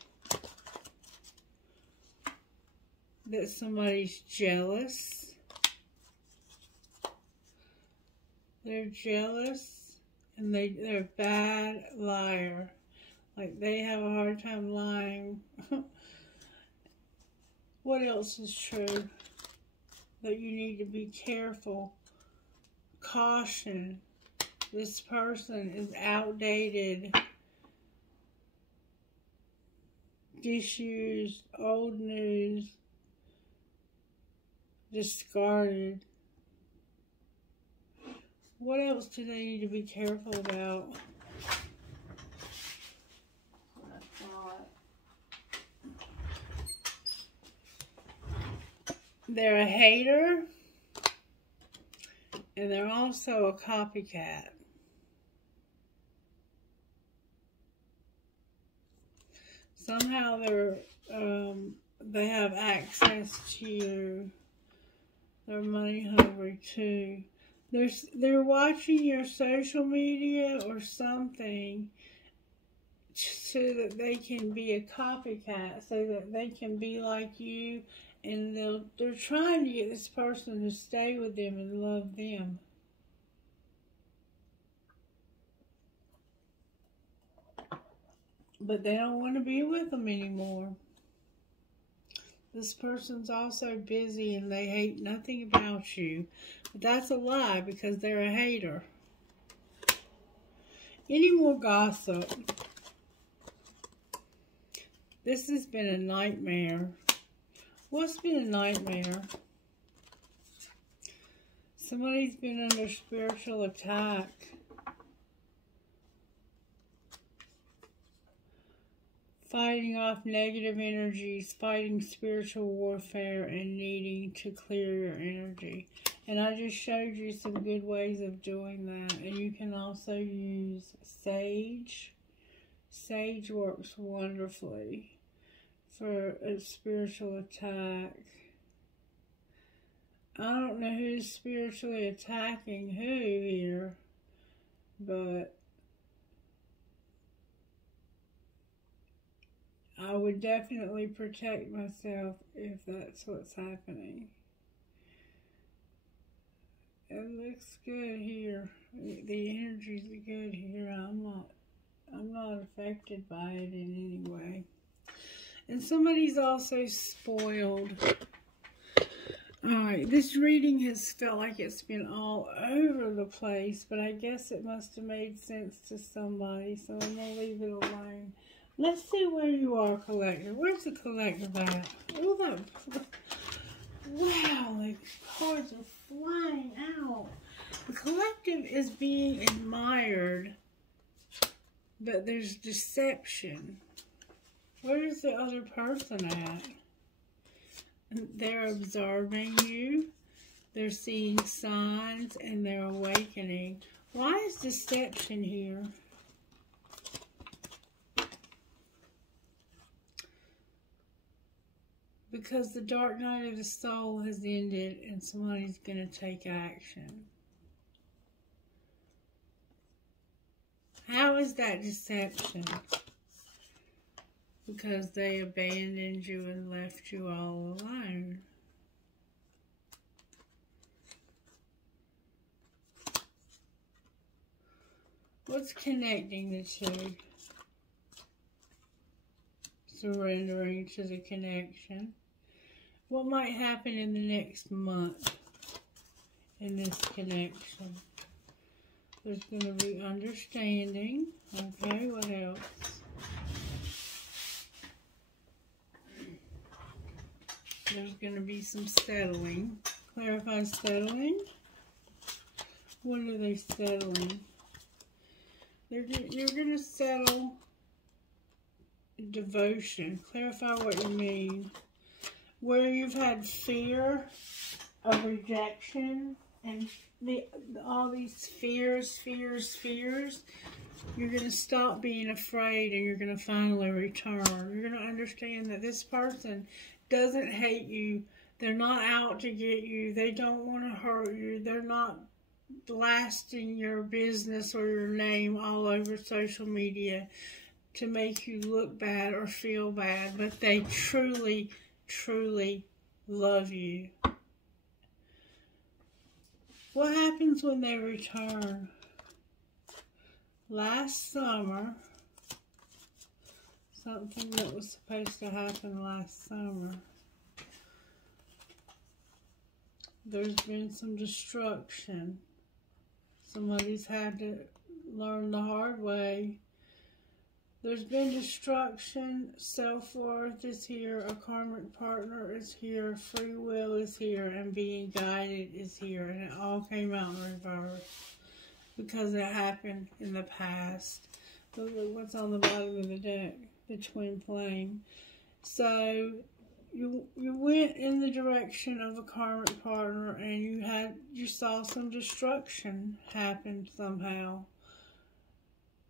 That somebody's jealous. They're jealous and they're a bad liar. Like they have a hard time lying. What else is true? That you need to be careful. Caution. This person is outdated. Disused. Old news. Discarded. What else do they need to be careful about? They're a hater, and they're also a copycat. Somehow they have access to you. They're money hungry too. They're watching your social media or something so that they can be a copycat, so that they can be like you. And they're trying to get this person to stay with them and love them. But they don't want to be with them anymore. This person's also busy and they hate nothing about you. But that's a lie because they're a hater. Any more gossip? This has been a nightmare. What's been a nightmare? Somebody's been under spiritual attack. Fighting off negative energies, fighting spiritual warfare, and needing to clear your energy. And I just showed you some good ways of doing that. And you can also use sage. Sage works wonderfully for a spiritual attack. I don't know who's spiritually attacking who here, but I would definitely protect myself if that's what's happening. It looks good here. The energy's good here. I'm not affected by it in any way. And somebody's also spoiled. Alright, this reading has felt like it's been all over the place, but I guess it must have made sense to somebody, so I'm going to leave it alone. Let's see where you are, collector. Where's the collector at? Oh, that... Wow, the cards are flying out. The collective is being admired, but there's deception. Where's the other person at? They're observing you. They're seeing signs and they're awakening. Why is deception here? Because the dark night of the soul has ended and somebody's going to take action. How is that deception? Because they abandoned you and left you all alone. What's connecting the two? Surrendering to the connection. What might happen in the next month in this connection? There's going to be understanding. Okay, what else? There's going to be some settling. Clarify settling. What are they settling? You're going to settle devotion. Clarify what you mean. Where you've had fear of rejection and all these fears, you're going to stop being afraid and you're going to finally return. You're going to understand that this person doesn't hate you. They're not out to get you. They don't want to hurt you. They're not blasting your business or your name all over social media to make you look bad or feel bad, but they truly, truly love you. What happens when they return? Last summer, something that was supposed to happen last summer, there's been some destruction. Somebody's had to learn the hard way. There's been destruction. Self-worth is here. A karmic partner is here. Free will is here. And being guided is here. And it all came out in reverse because it happened in the past. Look what's on the bottom of the deck. The twin flame. So you went in the direction of a karmic partner and you saw some destruction happen somehow.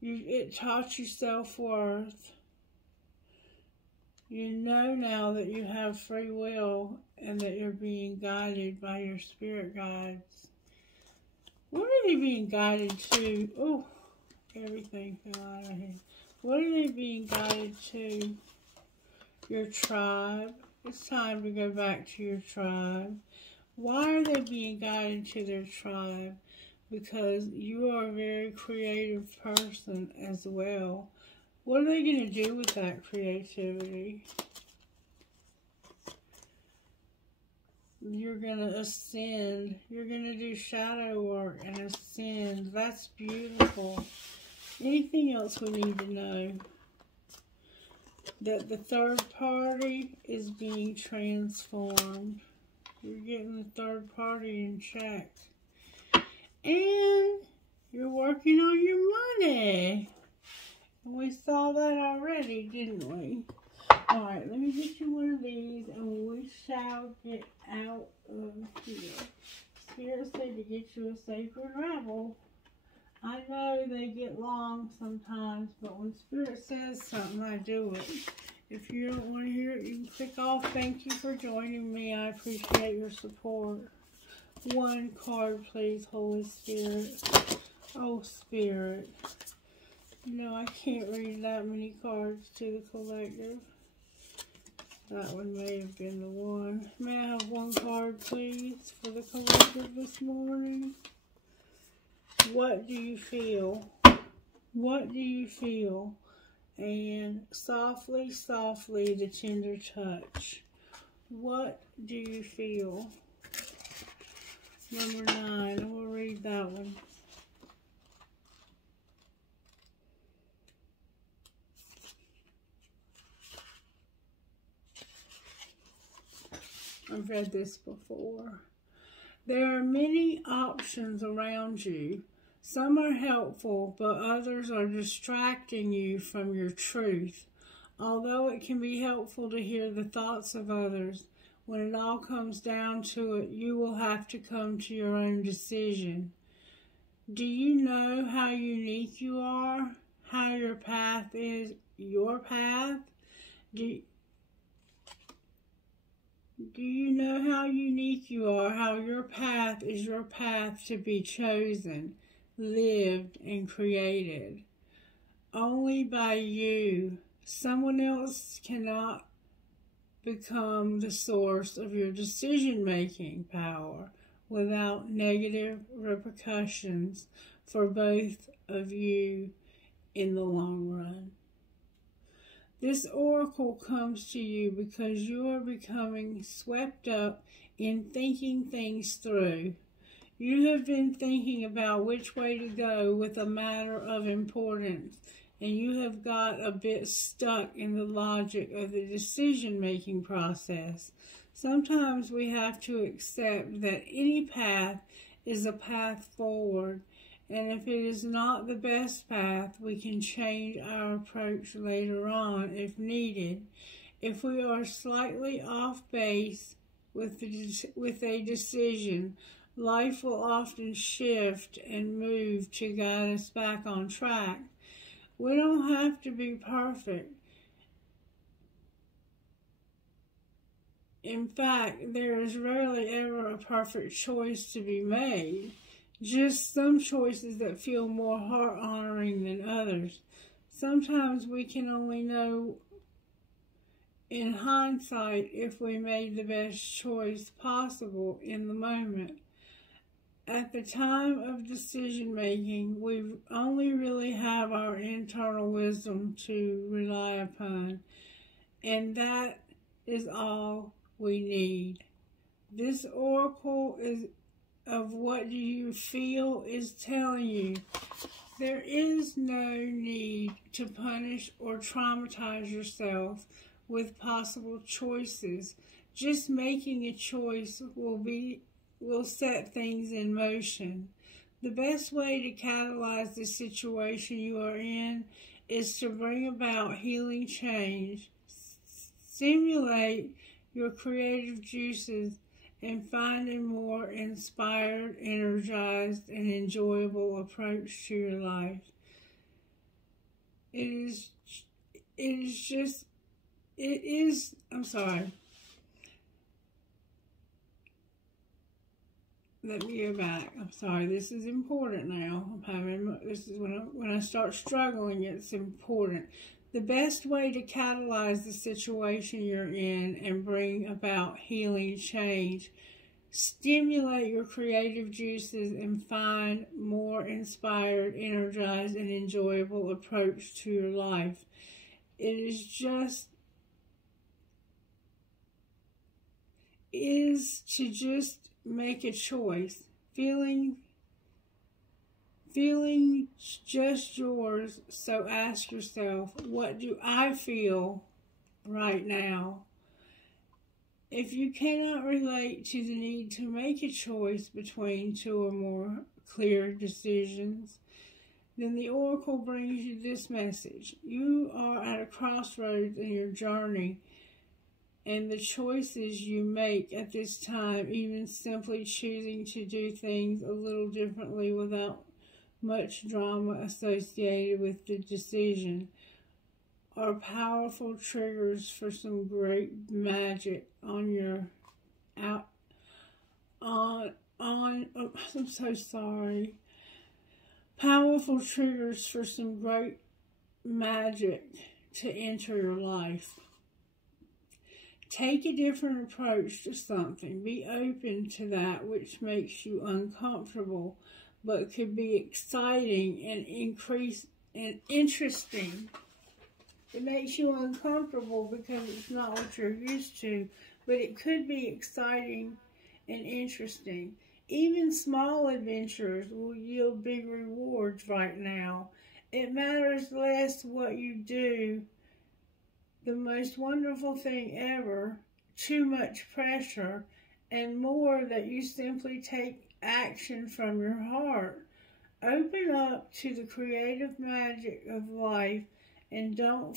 It taught you self-worth. You know now that you have free will and that you're being guided by your spirit guides. What are they being guided to? Oh, everything fell out of here. What are they being guided to? Your tribe. It's time to go back to your tribe. Why are they being guided to their tribe? Because you are a very creative person as well. What are they going to do with that creativity? You're going to ascend. You're going to do shadow work and ascend. That's beautiful. Anything else we need to know? That the third party is being transformed. You're getting the third party in check. And you're working on your money. And we saw that already, didn't we? Alright, let me get you one of these and we shall get out of here. Spirit said to get you a safe unravel. I know they get long sometimes, but when Spirit says something, I do it. If you don't want to hear it, you can click off. Thank you for joining me. I appreciate your support. One card, please, Holy Spirit. Oh, Spirit. No, I can't read that many cards to the collective. That one may have been the one. May I have one card, please, for the collective this morning? What do you feel? What do you feel? And softly, softly, the tender touch. What do you feel? Number 9, and we'll read that one. I've read this before. There are many options around you. Some are helpful, but others are distracting you from your truth. Although it can be helpful to hear the thoughts of others, when it all comes down to it, you will have to come to your own decision. Do you know how unique you are? How your path is your path? Do you know how unique you are? How your path is your path to be chosen, lived, and created? Only by you. Someone else cannot become the source of your decision-making power without negative repercussions for both of you in the long run. This oracle comes to you because you are becoming swept up in thinking things through. You have been thinking about which way to go with a matter of importance, and you have got a bit stuck in the logic of the decision-making process. Sometimes we have to accept that any path is a path forward, and if it is not the best path, we can change our approach later on if needed. If we are slightly off base with a decision, life will often shift and move to guide us back on track. We don't have to be perfect. In fact, there is rarely ever a perfect choice to be made. Just some choices that feel more heart-honoring than others. Sometimes we can only know in hindsight if we made the best choice possible in the moment. At the time of decision-making, we only really have our internal wisdom to rely upon, and that is all we need. This oracle of what do you feel is telling you there is no need to punish or traumatize yourself with possible choices. Just making a choice will set things in motion. The best way to catalyze the situation you are in is to bring about healing change. Stimulate your creative juices and find a more inspired, energized, and enjoyable approach to your life. Let me go back. I'm sorry, this is important now. This is when I start struggling, it's important. The best way to catalyze the situation you're in and bring about healing change, stimulate your creative juices and find more inspired, energized, and enjoyable approach to your life. It is to just make a choice. Feeling just yours, so ask yourself, what do I feel right now? If you cannot relate to the need to make a choice between two or more clear decisions, then the oracle brings you this message. You are at a crossroads in your journey, and the choices you make at this time, even simply choosing to do things a little differently without much drama associated with the decision, are powerful triggers for some great magic on your I'm so sorry. Powerful triggers for some great magic to enter your life. Take a different approach to something. Be open to that which makes you uncomfortable, but could be exciting and interesting. It makes you uncomfortable because it's not what you're used to, but it could be exciting and interesting. Even small adventures will yield big rewards right now. It matters less what you do. The most wonderful thing ever, too much pressure, and more that you simply take action from your heart. Open up to the creative magic of life and don't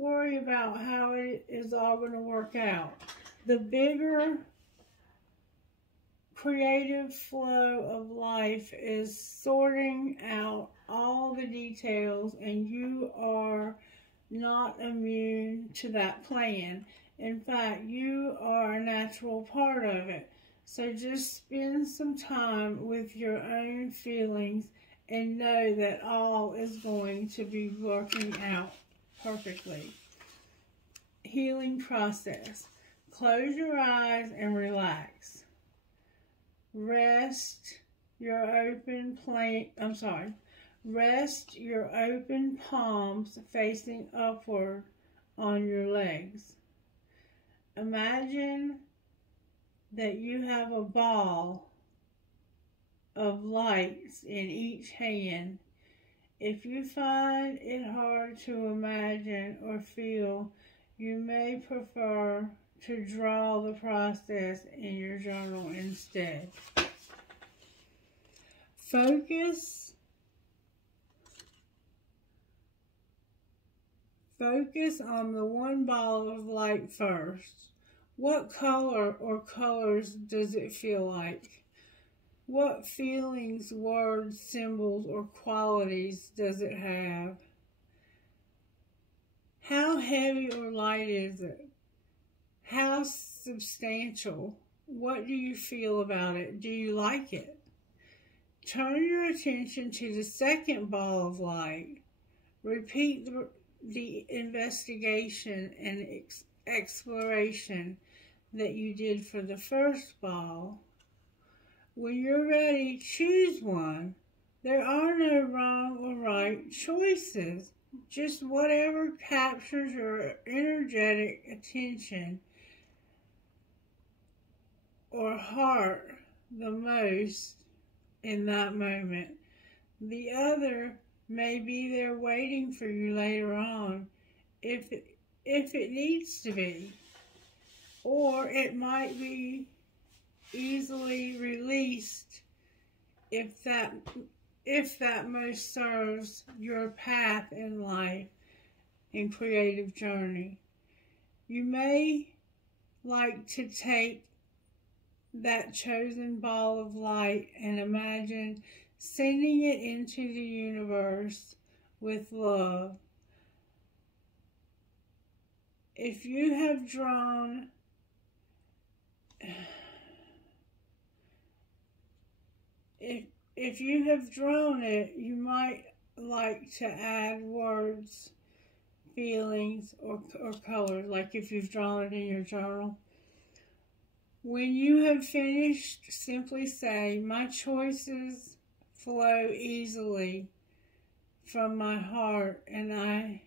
worry about how it is all going to work out. The bigger creative flow of life is sorting out all the details, and you are not immune to that plan. In fact, you are a natural part of it. So just spend some time with your own feelings and know that all is going to be working out perfectly. Healing process. Close your eyes and relax. Rest Rest your open palms facing upward on your legs. Imagine that you have a ball of lights in each hand. If you find it hard to imagine or feel, you may prefer to draw the process in your journal instead. Focus on the one ball of light first. What color or colors does it feel like? What feelings, words, symbols, or qualities does it have? How heavy or light is it? How substantial? What do you feel about it? Do you like it? Turn your attention to the second ball of light. Repeat the investigation and exploration that you did for the first ball. When you're ready, choose one. There are no wrong or right choices. Just whatever captures your energetic attention or heart the most in that moment. The other may be there waiting for you later on if it needs to be. Or it might be easily released if that most serves your path in life and creative journey. You may like to take that chosen ball of light and imagine sending it into the universe with love. If you have drawn it, you might like to add words, feelings, or colors, like if you've drawn it in your journal. When you have finished, simply say, "My choices flow easily from my heart, and I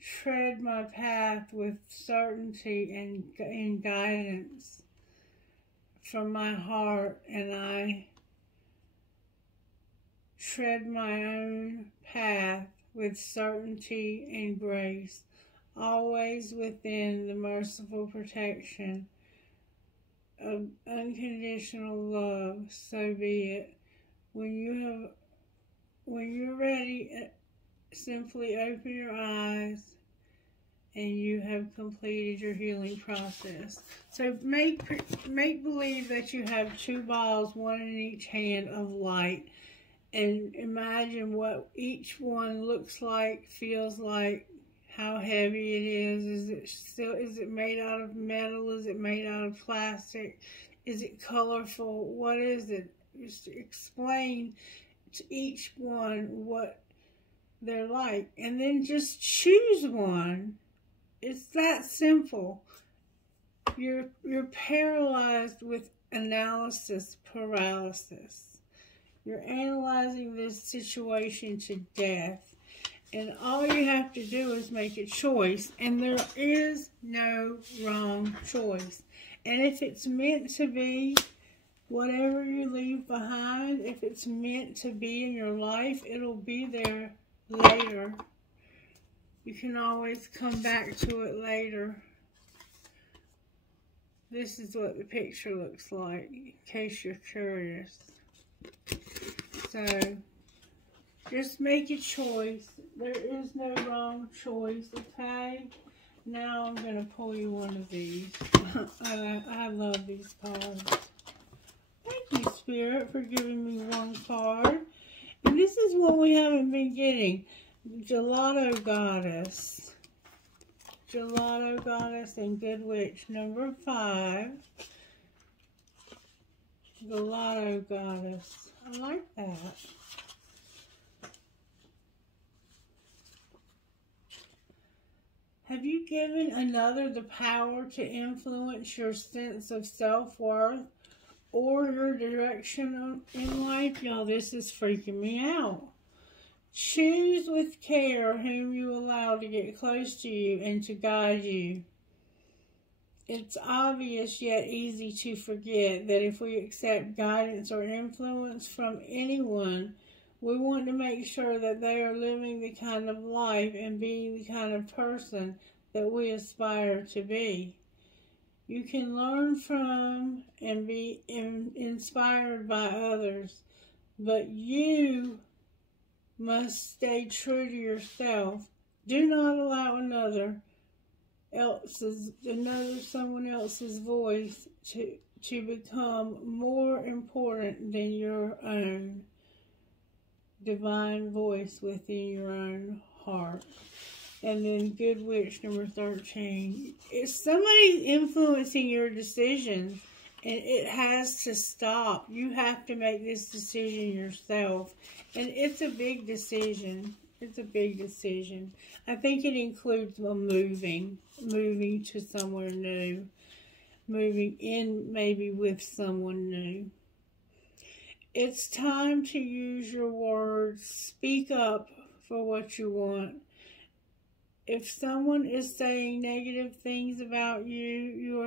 tread my path with certainty and guidance from my heart, and I tread my own path with certainty and grace, always within the merciful protection of unconditional love. So be it." When you're ready, simply open your eyes and you have completed your healing process. So make believe that you have two balls, one in each hand, of light, and imagine what each one looks like, feels like, how heavy it is. Is it made out of metal? Is it made out of plastic? Is it colorful? What is it? Just explain to each one what they're like, and then just choose one. It's that simple. You're paralyzed with analysis paralysis. You're analyzing this situation to death, and all you have to do is make a choice, and there is no wrong choice. And if it's meant to be, whatever you leave behind, if it's meant to be in your life, it'll be there later. You can always come back to it later. This is what the picture looks like, in case you're curious. So, just make a choice. There is no wrong choice, okay? Now I'm going to pull you one of these. I love these cards. Thank you, Spirit, for giving me one card. And this is what we haven't been getting. Gelato Goddess. Gelato Goddess and Good Witch, number 5. Gelato Goddess. I like that. Have you given another the power to influence your sense of self-worth or your direction in life. Y'all, this is freaking me out. Choose with care whom you allow to get close to you and to guide you. It's obvious yet easy to forget that if we accept guidance or influence from anyone, we want to make sure that they are living the kind of life and being the kind of person that we aspire to be. You can learn from and be inspired by others, but you must stay true to yourself. Do not allow someone else's voice to become more important than your own divine voice within your own heart. And then Good Witch number 13. If somebody's influencing your decisions, and it has to stop. You have to make this decision yourself. And it's a big decision. It's a big decision. I think it includes moving to somewhere new. Moving in maybe with someone new. It's time to use your words. Speak up for what you want. If someone is saying negative things about you, you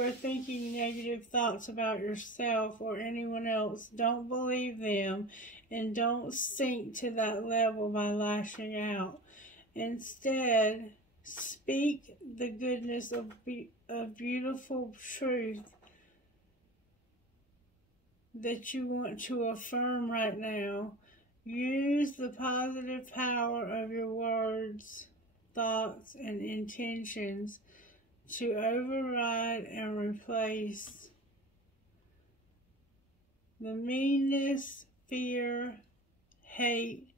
are thinking negative thoughts about yourself or anyone else, don't believe them and don't sink to that level by lashing out. Instead, speak the goodness of beautiful truth that you want to affirm right now. Use the positive power of your words, thoughts, and intentions to override and replace the meanness, fear, hate,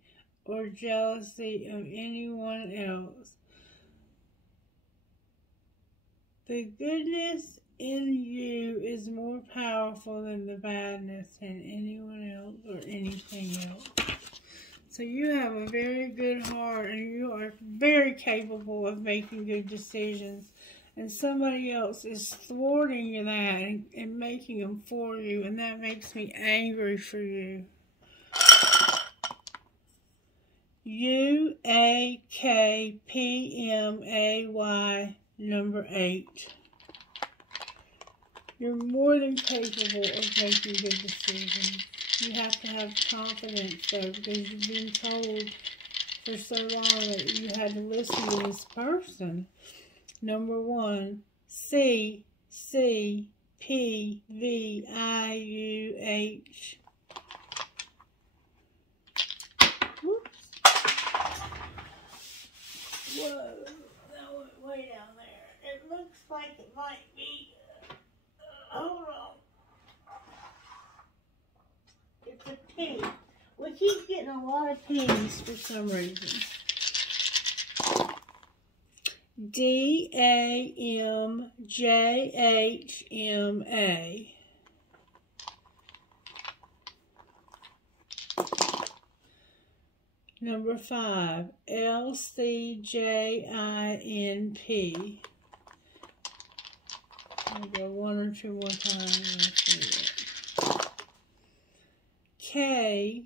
or jealousy of anyone else. The goodness in you is more powerful than the badness in anyone else or anything else. So you have a very good heart and you are very capable of making good decisions. And somebody else is thwarting that and making them for you. And that makes me angry for you. UAKPMAY number 8. You're more than capable of making good decisions. You have to have confidence, though, because you've been told for so long that you had to listen to this person. Number 1, CCPVIUH. Whoops. Whoa, that went way down there. It looks like it might be. Hold on. It's a P. We keep getting a lot of P's for some reason. DAMJHMA. Number 5, LCJINP. I'll go 1 or 2 more times. K1KYOHMS.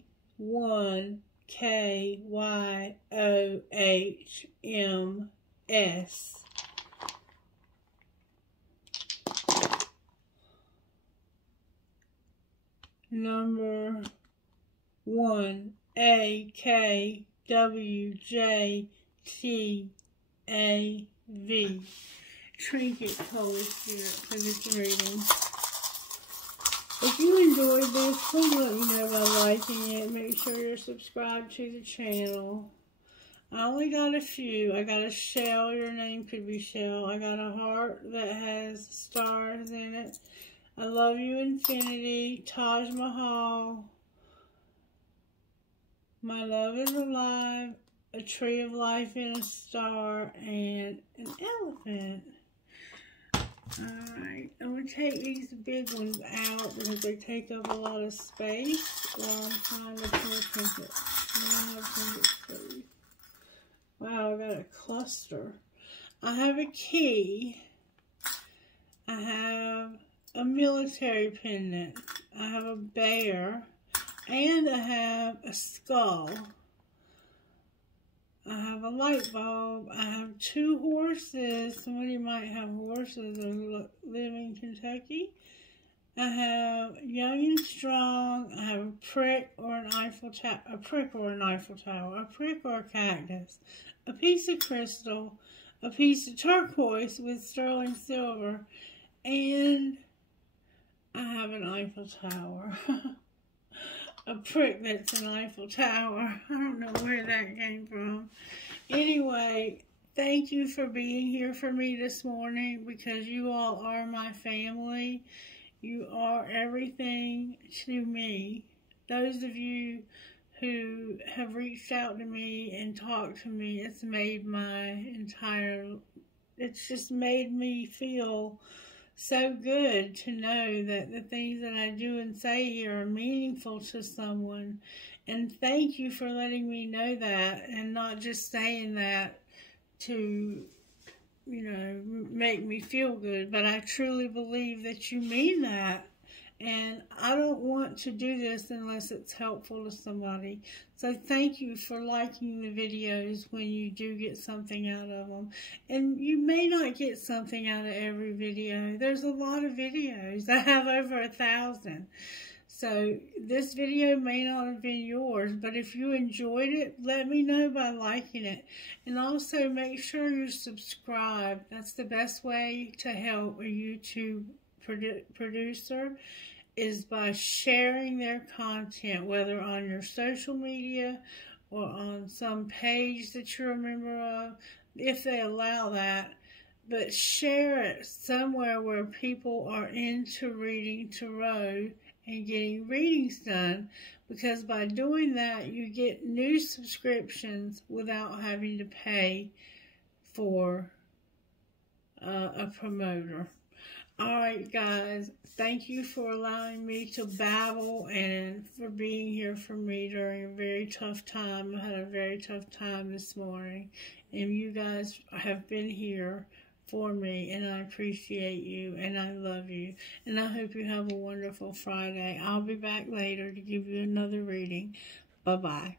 Number 1, AKWJTAV. Trinket Holy Spirit for this reading. If you enjoyed this, please let me know by liking it. Make sure you're subscribed to the channel. I only got a few. I got a shell. Your name could be Shell. I got a heart that has stars in it. I love you, Infinity. Taj Mahal. My love is alive. A tree of life in a star. And an elephant. Alright, I'm going to take these big ones out because they take up a lot of space while I'm trying to pull a trinket. Wow, I got a cluster. I have a key. I have a military pendant. I have a bear, and I have a skull. I have a light bulb. I have 2 horses. Somebody might have horses or live in Kentucky. I have young and strong. I have a prick or an Eiffel Tower, a prick or a cactus, a piece of crystal, a piece of turquoise with sterling silver, and I have an Eiffel Tower. A prick that's an Eiffel Tower. I don't know where that came from. Anyway, thank you for being here for me this morning, because you all are my family. You are everything to me. Those of you who have reached out to me and talked to me, it's just made me feel so good to know that the things that I do and say here are meaningful to someone. And thank you for letting me know that, and not just saying that to, make me feel good, but I truly believe that you mean that. And I don't want to do this unless it's helpful to somebody. So thank you for liking the videos when you do get something out of them. And you may not get something out of every video. There's a lot of videos. I have over 1,000. So this video may not have been yours, but if you enjoyed it, let me know by liking it. And also make sure you're subscribed. That's the best way to help a YouTube producer, is by sharing their content, whether on your social media or on some page that you're a member of, if they allow that. But share it somewhere where people are into reading tarot and getting readings done, because by doing that, you get new subscriptions without having to pay for a promoter. Alright guys, thank you for allowing me to babble and for being here for me during a very tough time. I had a very tough time this morning, and you guys have been here for me, and I appreciate you, and I love you, and I hope you have a wonderful Friday. I'll be back later to give you another reading. Bye-bye.